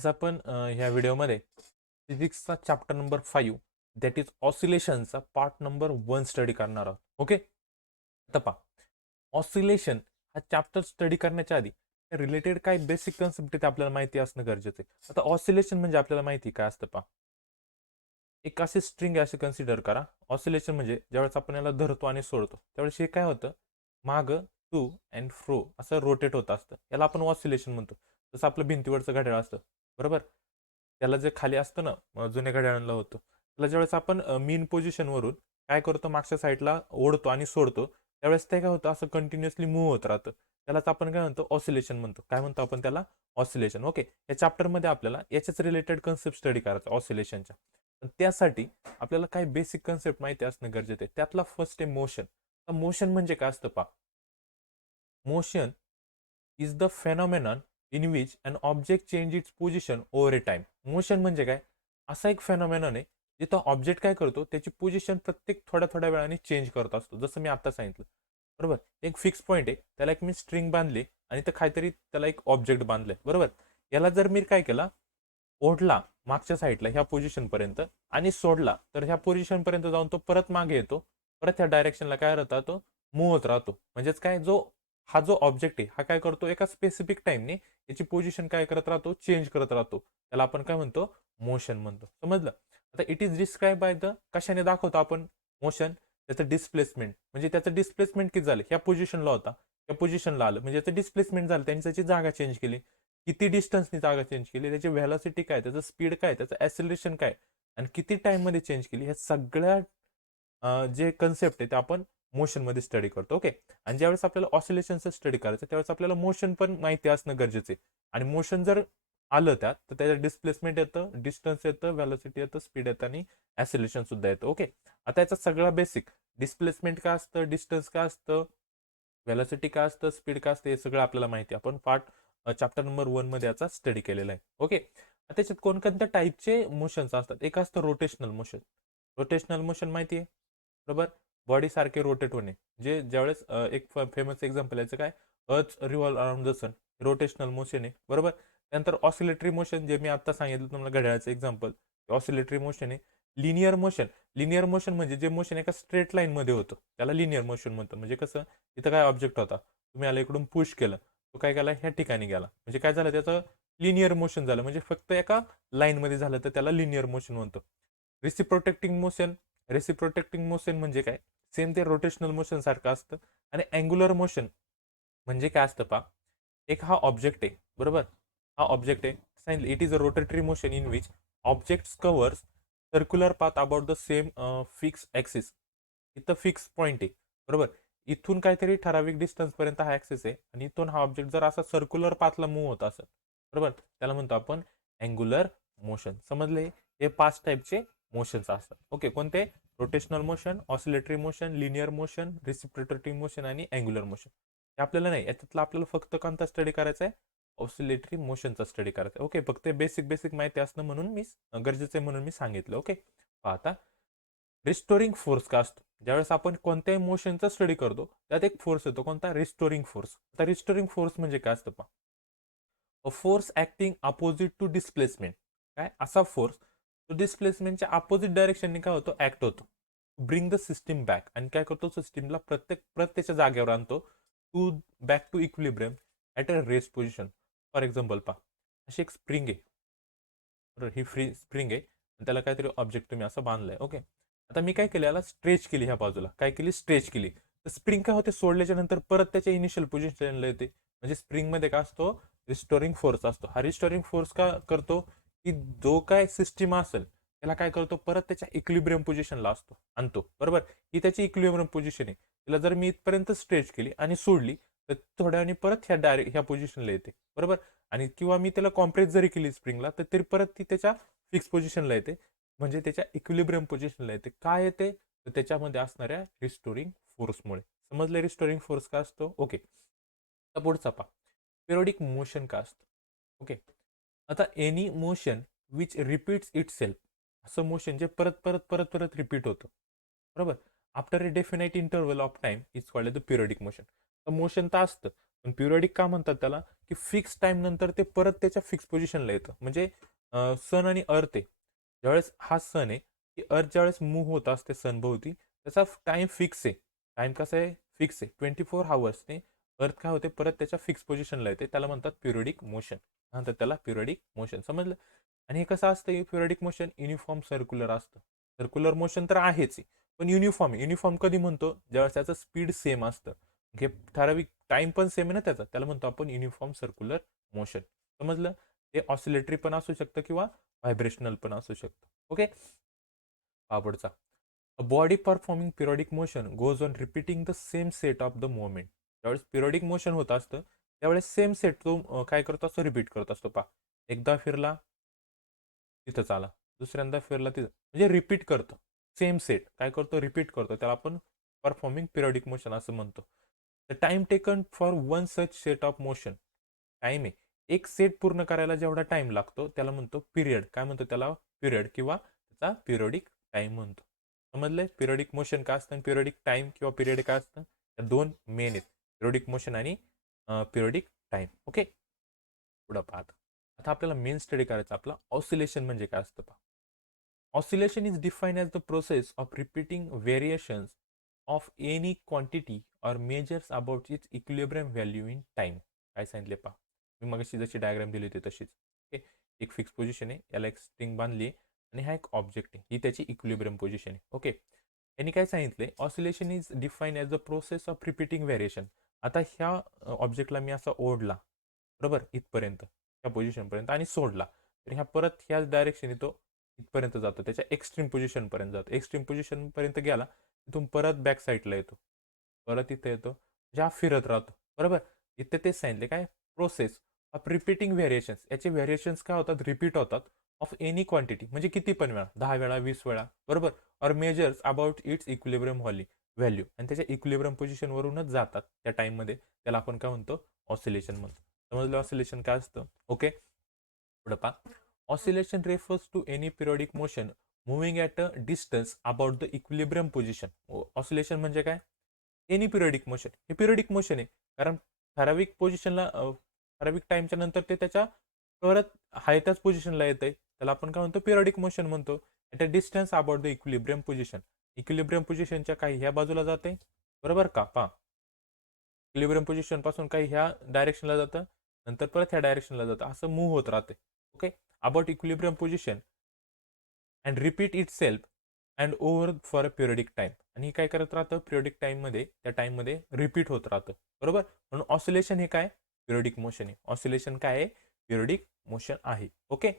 आज आपण ह्या व्हिडिओमध्ये फिजिक्सचा चॅप्टर नंबर 5 दॅट इज ऑसिलेशनचा पार्ट नंबर 1 स्टडी करणार आहोत. ओके, आता पहा, ऑसिलेशन हा चॅप्टर स्टडी करण्याच्या आधी रिलेटेड काही बेसिक कन्सेप्ट ते आपल्याला माहिती असणं गरजेचं आहे. आता ऑसिलेशन म्हणजे आपल्याला माहिती काय असतं पहा, एक असे स्ट्रिंग असे कन्सिडर करा. ऑसिलेशन म्हणजे ज्यावेळेस आपण याला धरतो आणि सोडतो त्यावेळेस हे काय होतं, माग टू अँड फ्रो असं रोटेट होत असतं. याला आपण ऑसिलेशन म्हणतो. जसं आपलं भिंतीवरचं घड्याळ असतं, बरोबर. त्याला जे खाली असतं ना, जुन्या घड्याळांना होतं, त्याला ज्यावेळेस आपण मीन पोझिशनवरून काय करतो, मागच्या साईडला ओढतो आणि सोडतो, त्यावेळेस ते काय होतं, असं कंटिन्युअसली मूव्ह होत राहतं. त्यालाच आपण काय म्हणतो, ऑसिलेशन म्हणतो. काय म्हणतो आपण त्याला, ऑसिलेशन. ओके, या चॅप्टरमध्ये आपल्याला याच्याच रिलेटेड कन्सेप्ट स्टडी करायचा ऑसिलेशनच्या. त्यासाठी आपल्याला काही बेसिक कन्सेप्ट माहिती असणं गरजेचं आहे. त्यातला फर्स्ट आहे मोशन. मोशन म्हणजे काय असतं पहा, motion is the phenomenon in which an object change its position over a time. Motion म्हणजे काय, असा एक फेनॉमेनॉन आहे जिथं ऑब्जेक्ट काय करतो, त्याची पोझिशन प्रत्येक थोड्या थोड्या वेळाने चेंज करत असतो. जसं मी आता सांगितलं, बरोबर. एक फिक्स पॉईंट आहे, त्याला एक मी स्ट्रिंग बांधली आणि तर काहीतरी त्याला एक ऑब्जेक्ट बांधलंय, बरोबर. याला जर मी काय केला, ओढला मागच्या साईडला ह्या पोझिशन पर्यंत आणि सोडला, तर ह्या पोझिशन पर्यंत जाऊन तो परत मागे येतो, परत ह्या डायरेक्शनला काय राहतो, तो मूव्ह होत राहतो. म्हणजेच काय, हा जो ऑब्जेक्ट आहे हा काय करतो, एका स्पेसिफिक टाइमने याची पोझिशन काय करत राहतो, चेंज करत राहतो. त्याला आपण काय म्हणतो, मोशन म्हणतो. समजलं. आता it is describe by the, कशाने दाखवतो आपण मोशन, त्याचं डिस्प्लेसमेंट. म्हणजे त्याचं डिस्प्लेसमेंट किती झालं, ह्या पोझिशनला होता, या पोझिशनला आलं, म्हणजे त्याचं डिस्प्लेसमेंट झालं, त्यांनी त्याची जागा चेंज केली. किती डिस्टन्सनी जागा चेंज केली, त्याची व्हेलॉसिटी काय, त्याचं स्पीड काय, त्याचं ॲक्सिलरेशन काय, आणि किती टाइममध्ये चेंज केली, ह्या सगळ्या जे कन्सेप्ट आहे ते आपण मोशनमध्ये स्टडी करतो. ओके, आणि ज्यावेळेस आपल्याला ऑसिलेशनचं स्टडी करायचं त्यावेळेस आपल्याला मोशन पण माहिती असणं गरजेचं आहे. आणि मोशन जर आलं त्यात, तर त्याचं डिस्प्लेसमेंट येतं, डिस्टन्स येतं, व्हॅलोसिटी येतं, स्पीड येतं आणि ॲसिलेशन सुद्धा येतं. ओके, आता याचा सगळा बेसिक, डिस्प्लेसमेंट काय असतं, डिस्टन्स काय असतं, व्हॅलोसिटी काय असतं, स्पीड काय असतं, हे सगळं आपल्याला माहिती आहे. आपण पार्ट चॅप्टर नंबर 1 मध्ये याचा स्टडी केलेला आहे. ओके, त्याच्यात कोणकोणत्या टाईपचे मोशन्स असतात. एक असतं रोटेशनल मोशन. रोटेशनल मोशन माहिती आहे, बरोबर. बॉडी सारखे रोटेट होणे, जे ज्यावेळेस एक फेमस एक्झाम्पल याचं काय, earth revolve around the sun, rotational motion आहे, बरोबर. त्यानंतर ऑसिलेटरी मोशन, जे मी आता सांगितलं तुम्हाला घड्याळाचं एक्झाम्पल, ऑसिलेटरी मोशन आहे. लिनियर मोशन, लिनियर मोशन म्हणजे जे मोशन एका स्ट्रेट लाईन मध्ये होतं त्याला लिनियर मोशन म्हणतं. म्हणजे कसं, इथं काय ऑब्जेक्ट होता, तुम्ही आला इकडून पुश केलं, तो काय केला, ह्या ठिकाणी गेला, म्हणजे काय झालं, त्याचं लिनियर मोशन झालं. म्हणजे फक्त एका लाईनमध्ये झालं तर त्याला लिनियर मोशन म्हणतो. रिसिप्रोटेक्टिंग मोशन, रेसिप्रोटेक्टिंग मोशन म्हणजे काय, सेम ते रोटेशनल मोशन सारखं असतं. आणि अँग्युलर मोशन म्हणजे काय असतं पा, एक हा ऑब्जेक्ट आहे, बरोबर. हा ऑब्जेक्ट आहे, सांगितलं it is a rotatory motion in which object covers circular path about the same fix axis. इथं फिक्स पॉईंट आहे, बरोबर. इथून काहीतरी ठराविक डिस्टन्स पर्यंत हा ऍक्सिस आहे आणि इथून हा ऑब्जेक्ट जर असा सर्क्युलर पाथला मूव्ह होत असेल, बरोबर, त्याला म्हणतो आपण अँग्युलर मोशन. समजले, हे 5 टाईपचे मोशन्स असतात. ओके, कोणते, rotational motion, oscillatory motion, linear motion, reciprocating motion आणि अँग्युलर मोशन. हे आपल्याला नाही, याच्यातला आपल्याला फक्त कोणता स्टडी करायचा आहे, ऑसिलेटरी मोशनचा स्टडी करायचा आहे. ओके, फक्त बेसिक बेसिक माहिती असणं म्हणून मी गरजेचं आहे म्हणून मी सांगितलं. ओके, आता रिस्टोरिंग फोर्स का असतो, ज्यावेळेस आपण कोणत्याही मोशनचा स्टडी करतो त्यात एक फोर्स येतो, कोणता, रिस्टोरिंग फोर्स. आता रिस्टोरिंग फोर्स म्हणजे काय असतं पहा, a force acting opposite to displacement. काय, असा फोर्स तो डिस्प्लेसमेंटच्या अपोजिट डायरेक्शनने काय होतो, ऍक्ट होतो, ब्रिंग द सिस्टीम बॅक, आणि काय करतो, सिस्टीमला प्रत्येच्या जागेवर आणतो, to back to equilibrium at a rest position. For example पहा, अशी एक स्प्रिंग आहे, बरोबर, ही फ्री स्प्रिंग आहे आणि त्याला काहीतरी ऑब्जेक्ट तुम्ही असं बांधलंय. ओके, आता मी काय केलं, याला स्ट्रेच केली, ह्या बाजूला काय केली, स्ट्रेच केली, तर स्प्रिंग काय होते, सोडल्याच्या नंतर परत त्याच्या इनिशियल पोझिशनला येते. म्हणजे स्प्रिंग मध्ये काय असतो, रिस्टोरिंग फोर्स असतो. हा रिस्टोरिंग फोर्स का करतो, की जो काय सिस्टीम असेल त्याला काय करतो, परत त्याच्या इक्विलिब्रियम पोझिशनला असतो, आणतो, बरोबर. ही त्याची इक्विलिब्रियम पोझिशन आहे. तिला जर मी इथपर्यंत स्ट्रेच केली आणि सोडली तर थोड्या वेळाने परत ह्या पोझिशनला येते, बरोबर. आणि किंवा मी त्याला कॉम्प्रेस जरी केली स्प्रिंगला तर तरी परत ती त्याच्या फिक्स पोझिशनला येते, म्हणजे त्याच्या इक्विलिब्रियम पोझिशनला येते. काय येते, तर त्याच्यामध्ये असणाऱ्या रिस्टोरिंग फोर्समुळे. समजले रिस्टोरिंग फोर्स का असतो. ओके, आता पुढचा पहा, पिरियोडिक मोशन का असतं. ओके, आता any motion which repeats it self, असं मोशन जे परत परत परत परत रिपीट होतं, बरोबर, after a definite interval of time is called the periodic motion. Motion तर असतं, पण पिरियडिक का म्हणतात त्याला, की फिक्स टाइम नंतर ते परत त्याच्या फिक्स पोझिशनला येतं. म्हणजे सन आणि अर्थ आहे, ज्यावेळेस हा सन आहे, की अर्थ ज्यावेळेस मूव्ह होत असते सनभोवती, त्याचा टाइम फिक्स आहे. टाइम कसा आहे, फिक्स आहे. 24 हावर्सने अर्थ काय होते, परत त्याच्या फिक्स पोझिशनला येते. त्याला म्हणतात पिरियडिक मोशन. म्हणतात त्याला पिरियडिक मोशन. समजलं? आणि हे कसं असतं, पिरियडिक मोशन युनिफॉर्म सर्क्युलर असतं. सर्क्युलर मोशन तर आहेच आहे, पण युनिफॉर्म. युनिफॉर्म कधी म्हणतो, ज्यावेळेस त्याचं स्पीड सेम असतं. हे ठराविक टाइम पण सेम आहे ना त्याचा, त्याला म्हणतो आपण युनिफॉर्म सर्क्युलर मोशन. समजलं? ते ऑसिलेटरी पण असू शकतं किंवा व्हायब्रेशनल पण असू शकतं. ओके, पुढचा. A body performing periodic motion goes on repeating the same set of the moment. ज्यावेळेस पिरियडिक मोशन होत असतं, त्यावेळेस सेम सेट तो काय करत असतो, रिपीट करत असतो. एकदा फिरला तिथं चाला, दुसऱ्यांदा फिरला तिथं, म्हणजे रिपीट करतो. सेम सेट काय करतो, रिपीट करतो. त्याला आपण परफॉर्मिंग पिरियडिक मोशन असं म्हणतो. The time taken for one such set of motion. Time आहे, एक सेट पूर्ण करायला जेवढा टाइम लागतो त्याला म्हणतो पिरियड. काय म्हणतो त्याला, पिरियड किंवा त्याचा पिरियडिक टाइम म्हणतो. समजलंय? पिरियडिक मोशन काय असतं, पिरियडिक टाइम किंवा पिरियड काय असतं, या दोन मेन आहेत, पिरियडिक मोशन आणि पिरियडिक टाइम. ओके, पुढं पाहत. आता आपल्याला मेन स्टडी करायचा आपला ऑसिलेशन म्हणजे काय असतं पहा. Oscillation is define as the process of repeating variations of any quantity or measures about its equilibrium value in time. काय सांगितले पहा, मी मगाशी जशी डायग्राम दिली होती तशीच. ओके, एक फिक्स पोझिशन आहे, याला एक स्ट्रिंग बांधली आहे आणि हा एक ऑब्जेक्ट आहे, ही त्याची इक्विलिब्रियम पोझिशन आहे. ओके, यांनी काय सांगितले, oscillation is define as the process of repeating variation. आता ह्या ऑब्जेक्टला मी असा ओढला, बरोबर, इथपर्यंत ह्या पोझिशनपर्यंत आणि सोडला, तर ह्या परत ह्याच डायरेक्शनने तो इथपर्यंत जातो, त्याच्या एक्स्ट्रीम पोझिशनपर्यंत जातो. एक्स्ट्रीम पोझिशनपर्यंत गेला, तिथून परत बॅक साईडला येतो, परत इथे येतो, म्हणजे हा फिरत राहतो. बरोबर, इथे तेच सांगितले काय, प्रोसेस ऑफ रिपीटिंग व्हेरिएशन्स. याचे व्हेरिएशन्स काय होतात, रिपीट होतात ऑफ एनी क्वांटिटी, म्हणजे किती पण वेळा, 10 वेळा, 20 वेळा, बरोबर. Or measures about its equilibrium value, आणि त्याच्या इक्विलिब्रियम पोझिशनवरूनच जातात त्या टाइममध्ये. त्याला आपण काय म्हणतो, ऑसिलेशन म्हणतो. समजलं ऑसिलेशन काय असतं. ओके, पुढं पहा. Oscillation refers to any periodic motion moving at a distance about the equilibrium position. Oscillation म्हणजे काय, एनी पिरियडिक मोशन. हे पिरियडिक मोशन आहे, कारण ठराविक पोझिशनला ठराविक टाइमच्या नंतर ते त्याच्या परत हाय त्याच पोझिशनला येते, त्याला आपण काय म्हणतो, पिरियडिक मोशन म्हणतो. At a distance about the equilibrium position. Equilibrium पोझिशनच्या काही ह्या बाजूला जाते, बरोबर का, पहा. इक्विलिब्रियम पोझिशन पासून काही ह्या डायरेक्शनला जातं, नंतर परत ह्या डायरेक्शनला जातं, असं मूव्ह होत राहते. Okay, about equilibrium position and repeat it self and over for a periodic time. आणि हे काय करत राहतं, पिरियडिक टाइममध्ये, त्या टाइममध्ये रिपीट होत राहतं, बरोबर. म्हणून ऑसिलेशन हे काय, पिरियडिक मोशन आहे. ऑसिलेशन काय आहे, पिरियडिक मोशन आहे. ओके,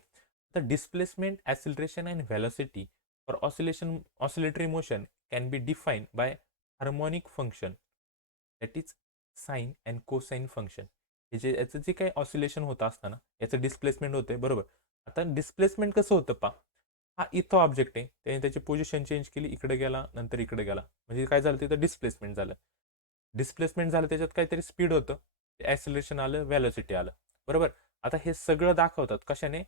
तर displacement, acceleration and velocity for oscillation, oscillatory motion can be defined by harmonic function, that is sine and cosine function. हे जे याचं जे काही ऑसिलेशन होतं असताना याचं डिस्प्लेसमेंट होते, बरोबर. आता डिस्प्लेसमेंट कसं होतं पहा, हा इथं ऑब्जेक्ट आहे, त्याने त्याची पोझिशन चेंज केली, इकडे गेला, नंतर इकडे गेला, म्हणजे काय झालं, तिथं डिस्प्लेसमेंट झालं. डिस्प्लेसमेंट झालं, त्याच्यात काहीतरी स्पीड होतं, ॲसिलेशन आलं, व्हॅलोसिटी आलं, बरोबर. आता हे सगळं दाखवतात कशाने,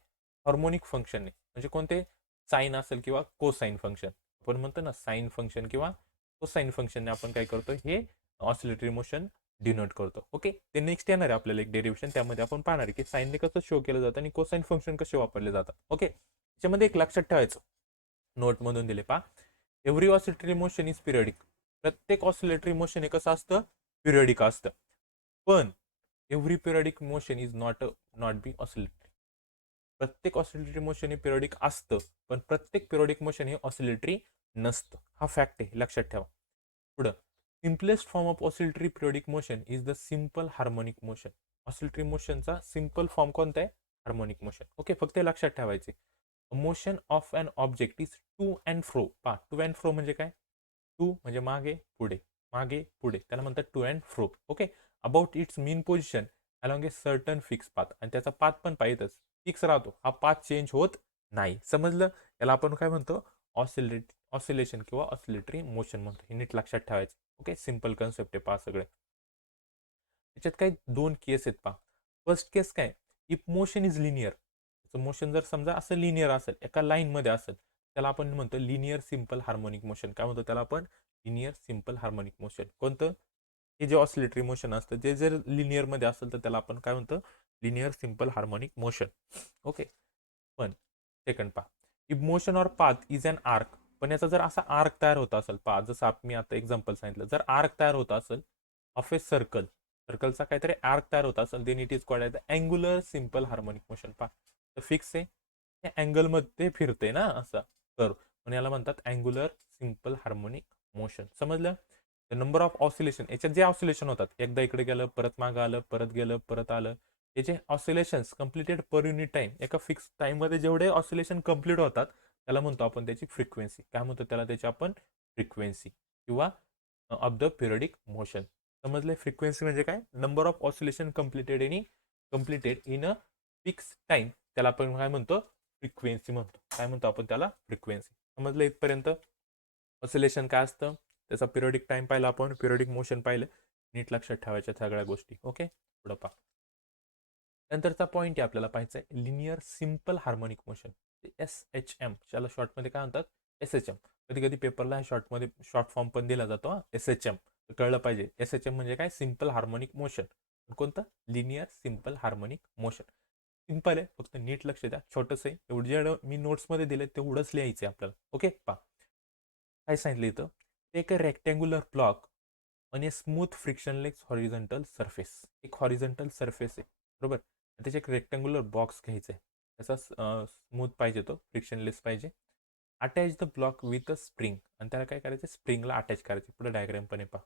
हार्मोनिक फंक्शनने. म्हणजे कोणते, साईन असेल किंवा कोसाईन फंक्शन. आपण म्हणतो ना, साईन फंक्शन किंवा कोसाईन फंक्शनने आपण काय करतो, हे ऑसिलेटरी मोशन डिनोट करतो. ओके, ते नेक्स्ट येणार आहे आपल्याला एक डेरिव्हेशन, त्यामध्ये आपण पाहणार आहे की साईनने कसं शो केलं जातं आणि कोसाईन फंक्शन कसे वापरले जातात. ओके, त्याच्यामध्ये एक लक्षात ठेवायचं, नोटमधून दिले पहा. Every oscillatory motion is periodic. प्रत्येक ऑसिलेटरी मोशन हे कसं असतं, पिरियडिक असतं. पण every periodic motion is not be oscillatory. प्रत्येक ऑसिलेटरी मोशन हे पिरियडिक असतं, पण प्रत्येक पिरियडिक मोशन हे ऑसिलेटरी नसतं. हा फॅक्ट आहे, लक्षात ठेवा. पुढं, simplest form of oscillatory periodic motion is the simple harmonic motion. Oscillatory मोशनचा सिम्पल फॉर्म कोणता आहे, हार्मोनिक मोशन. ओके, फक्त हे लक्षात ठेवायचे. Motion of an object is to and fro. पहा, टू अँड फ्रो म्हणजे काय, टू म्हणजे मागे पुढे, मागे पुढे, त्याला म्हणतात to and fro. Okay, about its mean position along a certain fix path. आणि त्याचा पाथ पण पाहिजेच, फिक्स राहतो, हा पाथ चेंज होत नाही. समजलं, याला आपण काय म्हणतो, ऑसिलेशन किंवा ऑसिलेटरी मोशन म्हणतो. हे नीट लक्षात ठेवायचं. ओके, सिम्पल कन्सेप्ट आहे पहा सगळे. त्याच्यात काही दोन केस आहेत पहा. फर्स्ट केस काय, if motion is linear. Motion जर समजा असं लिनियर असेल, एका लाईनमध्ये असेल, त्याला आपण म्हणतो लिनियर सिम्पल हार्मोनिक मोशन. काय म्हणतो त्याला आपण, लिनियर सिम्पल हार्मोनिक मोशन. कोणतं, हे जे ऑसिलेटरी मोशन असतं ते जर लिनियर मध्ये असेल तर त्याला आपण काय म्हणतो, linear simple harmonic motion. Okay. पण सेकंड पहा, if motion or path is an arc. पण याचा जर असा आर्क तयार होत असेल, पहा जसं मी आता एक्झाम्पल सांगितलं, जर आर्क तयार होत असेल ऑफ ए सर्कल, सर्कलचा काहीतरी आर्क तयार होत असेल, then it is called angular simple harmonic motion. पहा तर फिक्स आहे, हे अँगल मध्ये फिरते ना असं कर्व, म्हणून याला म्हणतात अँग्युलर सिम्पल हार्मोनिक मोशन. समजलं. द नंबर ऑफ ऑसिलेशन, याच्यात जे ऑसिलेशन होतात, एकदा इकडे गेलं परत मागं आलं परत गेलं परत आलं, याचे oscillations completed per unit time, एका फिक्स टाइममध्ये जेवढे ऑसिलेशन कम्प्लीट होतात त्याला म्हणतो आपण त्याची फ्रिक्वेन्सी. काय म्हणतो त्याला, त्याची आपण फ्रिक्वेन्सी किंवा ऑफ द पिरियडिक मोशन. समजले. फ्रिक्वेन्सी म्हणजे काय, number of oscillation completed in a fix time, त्याला आपण काय म्हणतो, फ्रिक्वेन्सी म्हणतो. काय म्हणतो आपण त्याला, फ्रिक्वेन्सी. समजलं इथपर्यंत. ऑसिलेशन काय असतं, त्याचा पिरियडिक टाइम पाहिला आपण, पिरियडिक मोशन पाहिलं, नीट लक्षात ठेवायच्या सगळ्या गोष्टी. ओके. पुढं पहा. नंतरचा पॉईंट आहे आपल्याला पाहायचा आहे, linear simple harmonic motion, SHM, त्याला शॉर्टमध्ये काय म्हणतात, SHM. कधी कधी पेपरला शॉर्टमध्ये शॉर्ट फॉर्म पण दिला जातो, SHM. कळलं पाहिजे. SHM म्हणजे काय, सिम्पल हार्मोनिक मोशन. कोणतं, linear simple harmonic motion. Simple आहे, फक्त नीट लक्ष द्या, छोटंच आहे, एवढं जेवढं मी नोट्समध्ये दिले तेवढंच लिहायचं आहे आपल्याला. ओके. पहा काय सांगितलं इथं, एक रेक्टँग्युलर ब्लॉक आणि स्मूथ फ्रिक्शनलेस हॉरिझॉन्टल सरफेस. एक हॉरिझॉन्टल सरफेस आहे, बरोबर. त्याचे एक रेक्टँग्युलर बॉक्स घ्यायचा आहे, त्याचा स्मूथ पाहिजे, तो फ्रिक्शनलेस पाहिजे. Attach the block with a spring, आणि त्याला काय करायचं, स्प्रिंगला अटॅच करायचे. पुढे डायग्राम पण आहे पहा.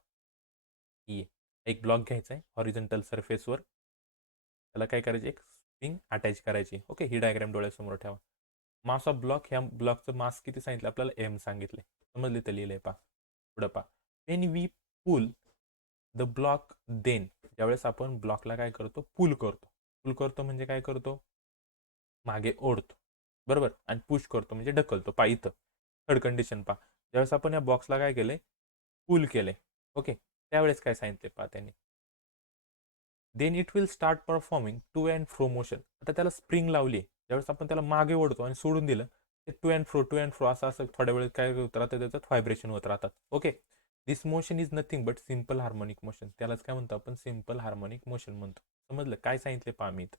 ये एक ब्लॉक घ्यायचा आहे हॉरिझॉन्टल सरफेसवर, त्याला काय करायचे, एक स्प्रिंग अटॅच करायची. ओके. ही डायग्राम डोळ्यासमोर ठेवा. मास ऑफ ब्लॉक, ह्या ब्लॉकचं मास किती सांगितलं आपल्याला, M सांगितले. समजले तर लिहिलंय पहा. पुढं पहा, when we pull the block, then ज्यावेळेस आपण ब्लॉकला काय करतो, पुल करतो. पुल करतो म्हणजे काय करतो, मागे ओढतो, बरोबर. आणि पुश करतो म्हणजे ढकलतो. पहा इथं थर्ड कंडिशन पहा, ज्यावेळेस आपण या बॉक्सला काय केलंय, पुल केलंय. ओके. त्यावेळेस काय सांगितले पहा त्यांनी, then it will start performing to and fro motion. आता त्याला स्प्रिंग लावली, ज्यावेळेस आपण त्याला मागे ओढतो आणि सोडून दिलं, ते टू अँड फ्रो असं असं थोड्या वेळेस काय होत राहतं, त्याच्यात व्हायब्रेशन होत राहतात. Okay. This motion is nothing but simple harmonic motion. त्यालाच काय म्हणतो आपण, सिम्पल हार्मोनिक मोशन म्हणतो. समजलं. काय सांगितले पहा मी इथं,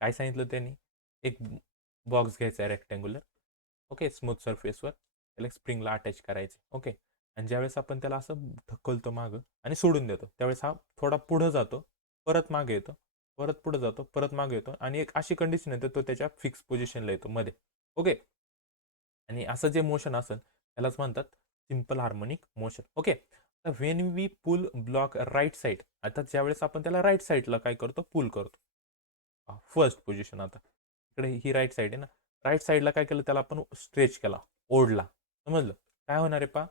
काय सांगितलं त्यांनी, एक बॉक्स घ्यायचा आहे रेक्टँग्युलर, ओके, स्मूथ सरफेसवर, त्याला स्प्रिंगला अटॅच करायचे. ओके. आणि ज्यावेळेस आपण त्याला असं ढकलतो मागं आणि सोडून देतो, त्यावेळेस हा थोडा पुढं जातो, परत मागे येतो, परत पुढे जातो, परत मागे येतो, आणि एक अशी कंडिशन येते, तो त्याच्या फिक्स पोझिशनला येतो मध्ये. ओके. आणि असं जे मोशन असेल त्यालाच म्हणतात सिम्पल हार्मोनिक मोशन. ओके. आता when we pull block right side, आता ज्यावेळेस आपण त्याला राईट साईडला काय करतो, पुल करतो, फर्स्ट पोझिशन. आता इकडे ही राईट साईड आहे ना, राईट साईडला काय केलं, त्याला आपण स्ट्रेच केला, ओढला. समजलं. काय होणार आहे पहा,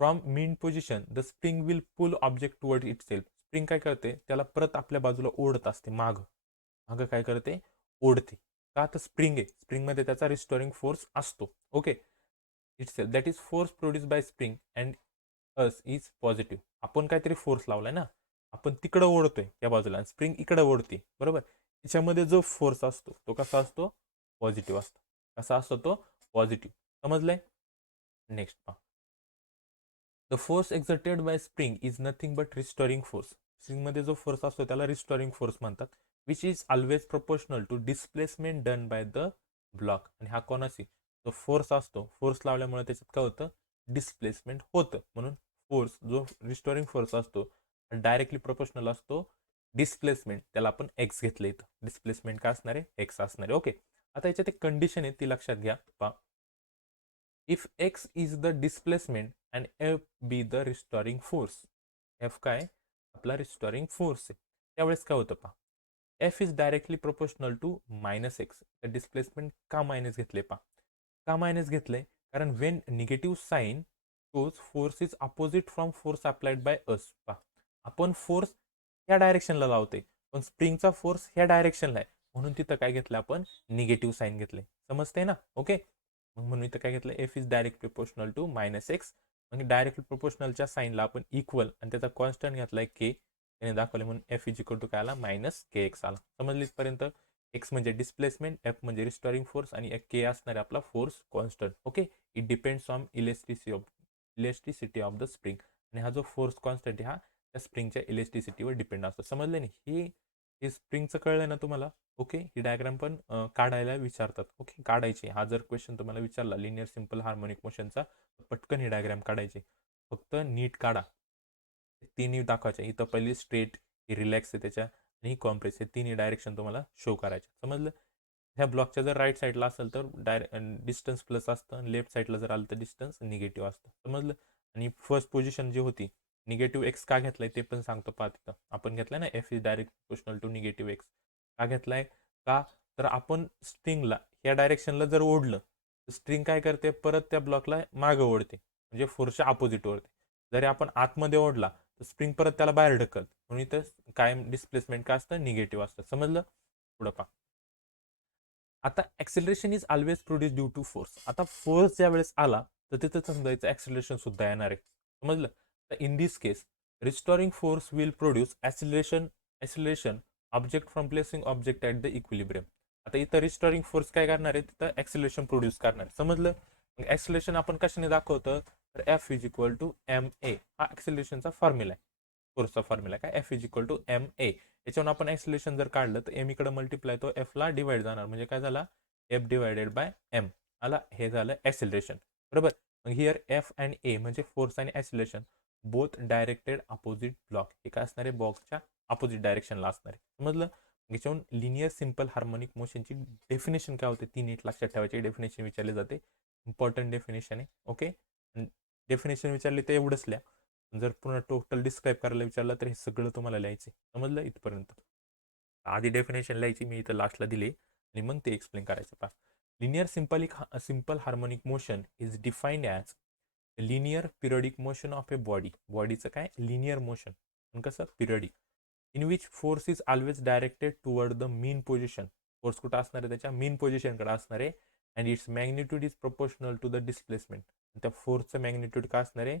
from mean position the spring will pull object toward itself. Spring काय करते, त्याला परत आपल्या बाजूला ओढत असते, मागं काय करते, ओढते. का तर स्प्रिंग आहे, स्प्रिंगमध्ये त्याचा रिस्टोरिंग फोर्स असतो. Okay. It self, that is force produce by spring and us is positive. आपण काहीतरी फोर्स लावलाय ना, आपण तिकडं ओढतोय या बाजूला, स्प्रिंग इकडे ओढते, बरोबर. त्याच्यामध्ये जो फोर्स असतो तो कसा असतो, पॉझिटिव्ह असतो. कसा असतो तो, पॉझिटिव्ह. समजलंय. नेक्स्ट पहा, the force exerted by spring is nothing but restoring force. स्प्रिंगमध्ये जो फोर्स असतो त्याला रिस्टोरिंग फोर्स म्हणतात, which is always proportional to displacement done by the block. आणि हा कोणाशी, जो फोर्स असतो, फोर्स लावल्यामुळे त्याच्यात काय होतं, डिस्प्लेसमेंट होतं. म्हणून फोर्स, जो रिस्टोरिंग फोर्स असतो, डायरेक्टली प्रोपोर्शनल असतो डिस्प्लेसमेंट, त्याला आपण एक्स घेतलं इथं. डिस्प्लेसमेंट काय असणार आहे, एक्स असणार आहे. ओके. आता याच्यात एक कंडिशन आहे, ती लक्षात घ्या. पहा, if x is the displacement and F be the restoring force. F काय, आपला रिस्टोरिंग फोर्स आहे. त्यावेळेस काय होतं पहा, F is directly proportional to minus x. Displacement का मायनस घेतले पहा, का मायनस घेतलंय, कारण वेन निगेटिव्ह साईन तोच force is opposite from force applied by us. पहा, आपण फोर्स ह्या डायरेक्शनला लावते, पण स्प्रिंगचा फोर्स ह्या डायरेक्शनला आहे, म्हणून तिथं काय घेतलं आपण, निगेटिव्ह साईन घेतले. समजते ना. ओके. मग म्हणून इथं काय घेतलं, F is direct proportional to minus x. म्हणजे डायरेक्ट प्रोपोर्शनलच्या साईनला आपण इक्वल आणि त्याचा कॉन्स्टंट घेतलाय के, त्याने दाखवले, म्हणून एफ इज इक्वल टू काय आला, मायनस के एक्स आला. समजली इथपर्यंत. एक्स म्हणजे डिस्प्लेसमेंट, एफ म्हणजे रिस्टोरिंग फोर्स, आणि के असणार आपला force constant. Okay. It depends on elasticity of the spring. आणि हा जो फोर्स कॉन्स्टंट आहे हा त्या स्प्रिंगच्या इलेस्टिसिटीवर डिपेंड असतो. समजले नाही? हे स्प्रिंगचं कळलं ना तुम्हाला? ओके, ही डायग्राम पण काढायला विचारतात. ओके, काढायची. हा जर क्वेश्चन तुम्हाला विचारला लिनियर सिम्पल हार्मोनिक मोशनचा, पटकन ही डायग्राम काढायची. फक्त नीट काढा. तिन्ही दाखवायचे. इथं पहिली स्ट्रेट, ही रिलॅक्स आहे त्याच्या, आणि ही कॉम्प्रेस, हे तिन्ही डायरेक्शन तुम्हाला शो करायचे. समजलं? ह्या ब्लॉकच्या जर राईट साईडला असेल तर डिस्टन्स प्लस असतं, लेफ्ट साईडला जर आलं तर डिस्टन्स निगेटिव्ह असतं. समजलं? आणि फर्स्ट पोझिशन जी होती, निगेटिव्ह एक्स का घेतलाय ते पण सांगतो पहा तिथं. आपण घेतलाय ना F is direct proportional to negative x. का घेतलाय? का तर आपण स्ट्रिंगला या डायरेक्शनला जर ओढलं तर स्ट्रिंग काय करते, परत त्या ब्लॉकला मागं ओढते, म्हणजे फोर्सच्या अपोजिट ओढते. जरी आपण आतमध्ये ओढला तर स्प्रिंग परत त्याला बाहेर ढकलते, म्हणून इथं कायम डिस्प्लेसमेंट काय असतं, निगेटिव्ह असतं. समजलं? पुढं पहा. आता acceleration is always produce due to force. आता फोर्स ज्या वेळेस आला तर तिथं समजायचं ऍक्सिलरेशन सुद्धा येणार आहे. समजलं? तर in this case restoring force will produce acceleration object from placing object at the equilibrium. आता इथं रिस्टोरिंग फोर्स काय करणार आहे, तिथं ऍक्सिलरेशन प्रोड्यूस करणार. समजलं? ऍक्सिलरेशन आपण कशाने दाखवतो, तर F is equal to m a, हा ऍक्सिलरेशनचा फॉर्म्युला आहे. फोर्सचा फॉर्म्युला काय, F is equal to m a. याच्यावर आपण ऍक्सिलेशन जर काढलं तर एम इकडे मल्टिप्लाय तो एफ ला डिवाइड जाणार, म्हणजे काय झाला, एफ डिवायडेड बाय एम आला. हे झालं ऍक्सिलरेशन. बरोबर? मग हिअर एफ अँड ए म्हणजे फोर्स आणि ऍक्सिलेशन बोथ डायरेक्टेड अपोजिट ब्लॉक. हे काय असणार आहे, बॉक्सच्या अपोजिट डायरेक्शनला असणार आहे. समजलं? याच्यावरून लिनियर सिम्पल हार्मोनिक मोशनची डेफिनेशन काय होते ती नीट लक्षात ठेवायची. डेफिनेशन विचारली जाते, इम्पॉर्टंट डेफिनेशन आहे. ओके, डेफिनेशन विचारली तर एवढंच लिहा. जर पूर्ण टोटल डिस्क्राईब करायला विचारलं तर हे सगळं तुम्हाला लिहायचं. समजलं इथपर्यंत? आधी डेफिनेशन लिहायची, मी इथं लास्टला दिली, आणि मग ते एक्सप्लेन करायचं. पहा, linear simple harmonic motion is defined as linear periodic motion of a body. बॉडीचं काय, लिनियर मोशन, पण कसं, periodic, in which force is always directed toward the mean position. Force कुठं असणार आहे, त्याच्या मीन पोझिशनकडे असणार आहे. And its magnitude is proportional to the displacement. त्या फोर्सचं मॅग्निट्यूड काय असणार आहे,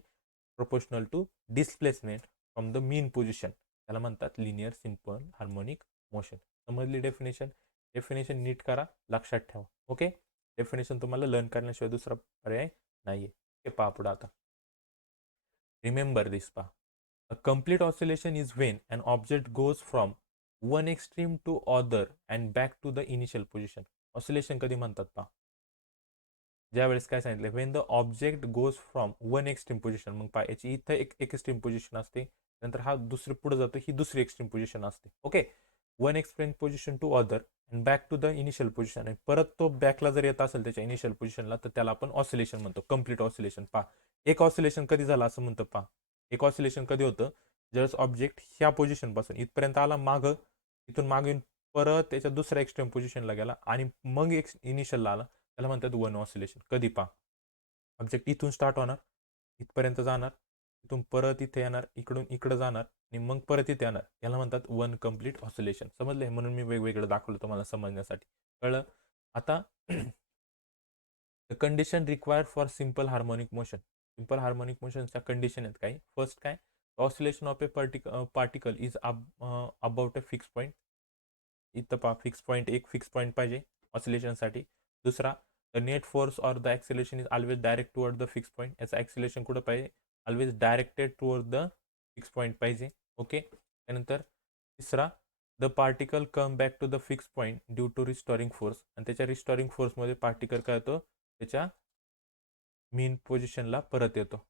proportional to displacement from the mean position. त्याला म्हणतात लिनियर सिम्पल हार्मोनिक मोशन. समजली डेफिनेशन? डेफिनेशन नीट करा, लक्षात ठेवा. ओके, डेफिनेशन तुम्हाला लर्न करण्याशिवाय दुसरा पर्याय नाहीये. हे पहा पुढे आता. रिमेंबर दिस, पहा. A complete oscillation is when an object goes from one extreme to other and back to the initial position. Oscillation कधी म्हणतात पहा, ज्यावेळेस काय सांगितलं, when the object goes from one extreme position. मग पहा, याची इथं एक एक्स्ट्रीम पोझिशन असते, नंतर हा दुसरी पुढे जातो, ही दुसरी एक्स्ट्रीम पोझिशन असते. Okay, one extreme position to other and back to the initial position. आणि परत तो बॅकला जर येत असेल त्याच्या इनिशियल पोझिशनला तर त्याला आपण ऑसिलेशन म्हणतो, कम्प्लीट ऑसिलेशन. पहा, एक ऑसिलेशन कधी झालं असं म्हणतो पहा. एक ऑसिलेशन कधी होतं, ज्यावेळेस ऑब्जेक्ट ह्या पोझिशन पासून इथपर्यंत आला मागं, इथून मागे येऊन परत त्याच्या दुसऱ्या एक्स्ट्रीम पोझिशनला गेला आणि मग एक इनिशियलला आला, त्याला म्हणतात वन ऑसिलेशन. कधी पहा, ऑब्जेक्ट इथून स्टार्ट होणार, इथपर्यंत जाणार, इथून परत इथे येणार, इकडून इकडं जाणार, आणि मग परत इथे येणार, याला म्हणतात वन कम्प्लीट ऑसिलेशन. समजले? म्हणून मी वेगवेगळं दाखवलं तुम्हाला समजण्यासाठी. कळलं? आता the condition required for simple harmonic motion. Simple harmonic मोशनच्या कंडिशन आहेत काही. फर्स्ट काय, oscillation of a particle is about a fix point. इथं पहा, फिक्स पॉईंट, एक फिक्स पॉईंट पाहिजे ऑसिलेशनसाठी. दुसरा, the net force or the acceleration is always direct toward the fix point. याचं ॲक्सिलेशन कुठं पाहिजे, always directed toward the fix point पाहिजे. ओके, त्यानंतर तिसरा, the particle come back to the fix point due to restoring force. आणि त्याच्या restoring फोर्समध्ये particle काय होतो, त्याच्या मीन पोझिशनला परत येतो.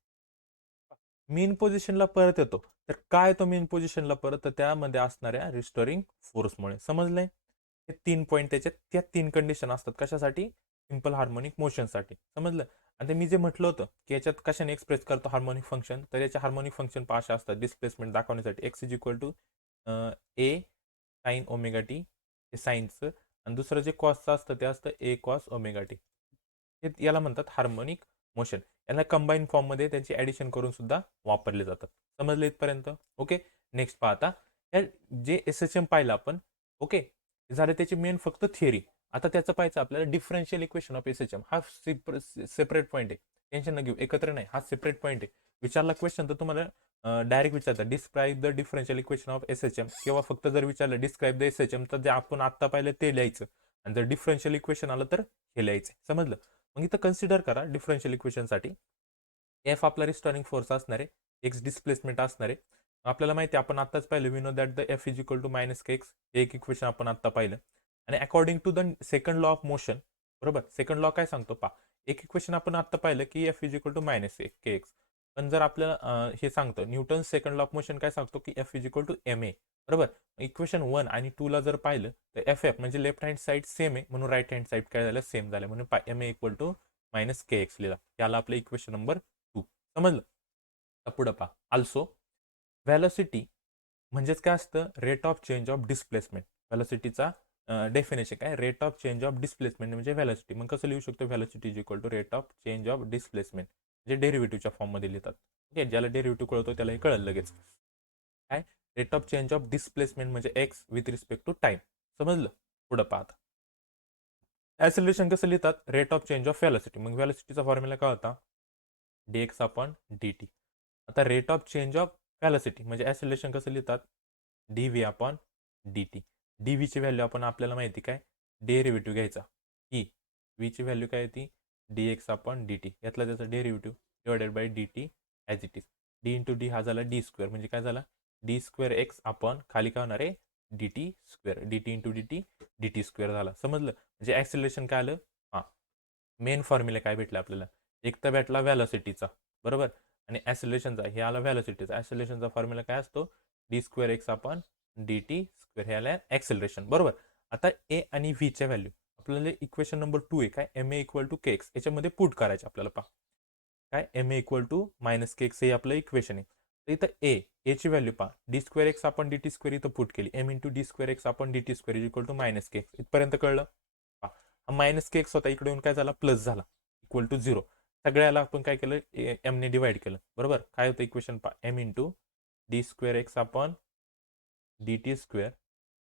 मीन पोझिशनला परत येतो, तर काय तो मीन पोझिशनला परत, तर त्यामध्ये असणाऱ्या रिस्टोरिंग फोर्समुळे. समजलंय? हे 3 पॉईंट त्याच्यात, त्या 3 कंडिशन असतात कशासाठी, सिम्पल हार्मोनिक मोशनसाठी. समजलं? आणि मी जे म्हटलं होतं की याच्यात कशाने एक्सप्रेस करतो हार्मोनिक फंक्शन, तर याचे हार्मोनिक फंक्शन पाच असतात डिस्प्लेसमेंट दाखवण्यासाठी. X is equal to a sine omega t, हे साईनचं, आणि दुसरं जे कॉसचं असतं ते असतं ए कॉस ओमेगा टी. हे याला म्हणतात हार्मोनिक मोशन. यांना कंबाईन फॉर्ममध्ये त्यांची ॲडिशन करून सुद्धा वापरले जातात. समजले इथपर्यंत? ओके, नेक्स्ट पाहता, या जे एस एच एम पाहिलं आपण, ओके, झालं त्याची मेन फक्त थिअरी. आता त्याचं पाहायचं आपल्याला differential equation of S H M. हा सेपरेट पॉईंट आहे, टेन्शन न घेऊ, एकत्र नाही, हा सेपरेट पॉईंट आहे. विचारला क्वेश्चन तर तुम्हाला डायरेक्ट विचारतात describe the differential equation of S H M, किंवा फक्त जर विचारलं describe the S H M, तर जे आपण आत्ता पाहिलं ते लिहायचं, आणि जर डिफरन्शियल इक्वेशन आलं तर हे लिहायचं. समजलं? मग इथं कन्सिडर करा डिफरन्शियल इक्वेशनसाठी, एफ आपला रिस्टोरिंग फोर्स असणार आहे, एक्स डिस्प्लेसमेंट असणार आहे. आपल्याला माहिती आहे आपण आत्ताच पाहिलं we know that the F is equal to minus k x, एक इक्वेशन आपण आत्ता पाहिलं. आणि according to the second law of motion, बरोबर, सेकंड लॉ काय सांगतो पा, एक इक्वेशन आपण आत्ता पाहिलं की F is equal to minus k x. पण जर आपल्याला हे सांगतं Newton second law of motion काय सांगतो की F is equal to m a, बरोबर. इक्वेशन 1 आणि 2 ला जर पाहिलं तर एफ एफ म्हणजे लेफ्ट हँड साईड सेम आहे म्हणून राईट हँड साईड काय झालं सेम झालं म्हणून m a equal to minus k x लिहिला. याला आपलं इक्वेशन नंबर 2 समजलं. पुढं पहा आल्सो व्हॅलोसिटी म्हणजेच काय असतं rate of change of displacement. व्हॅलोसिटीचा डेफिनेशन काय, rate of change of displacement म्हणजे व्हॅलोसिटी. मग कसं लिहू शकतो, velocity is equal to rate of change of displacement म्हणजे डेरिव्हेटिव्हच्या फॉर्ममध्ये लिहितात. ओके, ज्याला डेरिव्हेटिव्ह कळतो त्याला हे कळलं लगेच. काय rate of change of displacement म्हणजे x with respect to time. समजलं. पुढं पाहता ॲक्सेलरेशन कसं लिहितात, rate of change of velocity. मग व्हॅलोसिटीचा फॉर्म्युला काय होता, dx अपॉन dt. आता rate of change of velocity म्हणजे ॲक्सेलरेशन कसं लिहितात, dv अपॉन dt. dv ची व्हॅल्यू आपण आपल्याला माहिती काय, डेरिव्हेटिव्ह घ्यायचा ही v ची व्हॅल्यू काय येते dx अपॉन dt, यातला त्याचा derivative divided by dt as it is. d into D हा झाला डी स्क्वेअर म्हणजे काय झाला डी स्क्वेअर एक्स अपॉन खाली काय होणार आहे dt square, dt into dt square झाला. समजलं. म्हणजे ॲक्सेलरेशन काय आलं, हां मेन फॉर्म्युला काय भेटला आपल्याला, एक तर भेटला व्हॅलोसिटीचा, बरोबर, आणि ॲक्सेलरेशनचा हे आला व्हॅलोसिटीचा. ॲक्सेलरेशनचा फॉर्म्युला काय असतो, D square x upon d t square, हे आला ॲक्सेलरेशन, बरोबर. आता ए आणि व्हीच्या व्हॅल्यू आपल्याला इक्वेशन नंबर 2 आहे काय, m a equal to k x, याच्यामध्ये पुट करायचे आपल्याला. पहा काय m a equal to minus k x हे आपलं इक्वेशन आहे. तर इथं एची व्हॅल्यू पहा, डी स्क्वेअर एक्स आपण डी टी स्क्वेअर इथं पुट केली, m into d square x आपण d t square is equal to minus k x. इथपर्यंत कळलं. मायनस के एक्स होता इकडे येऊन काय झाला प्लस झाला इक्वल टू 0. सगळ्याला आपण काय केलं एमने डिवाइड केलं, बरोबर. काय होतं इक्वेशन पा, m into d square x upon d t square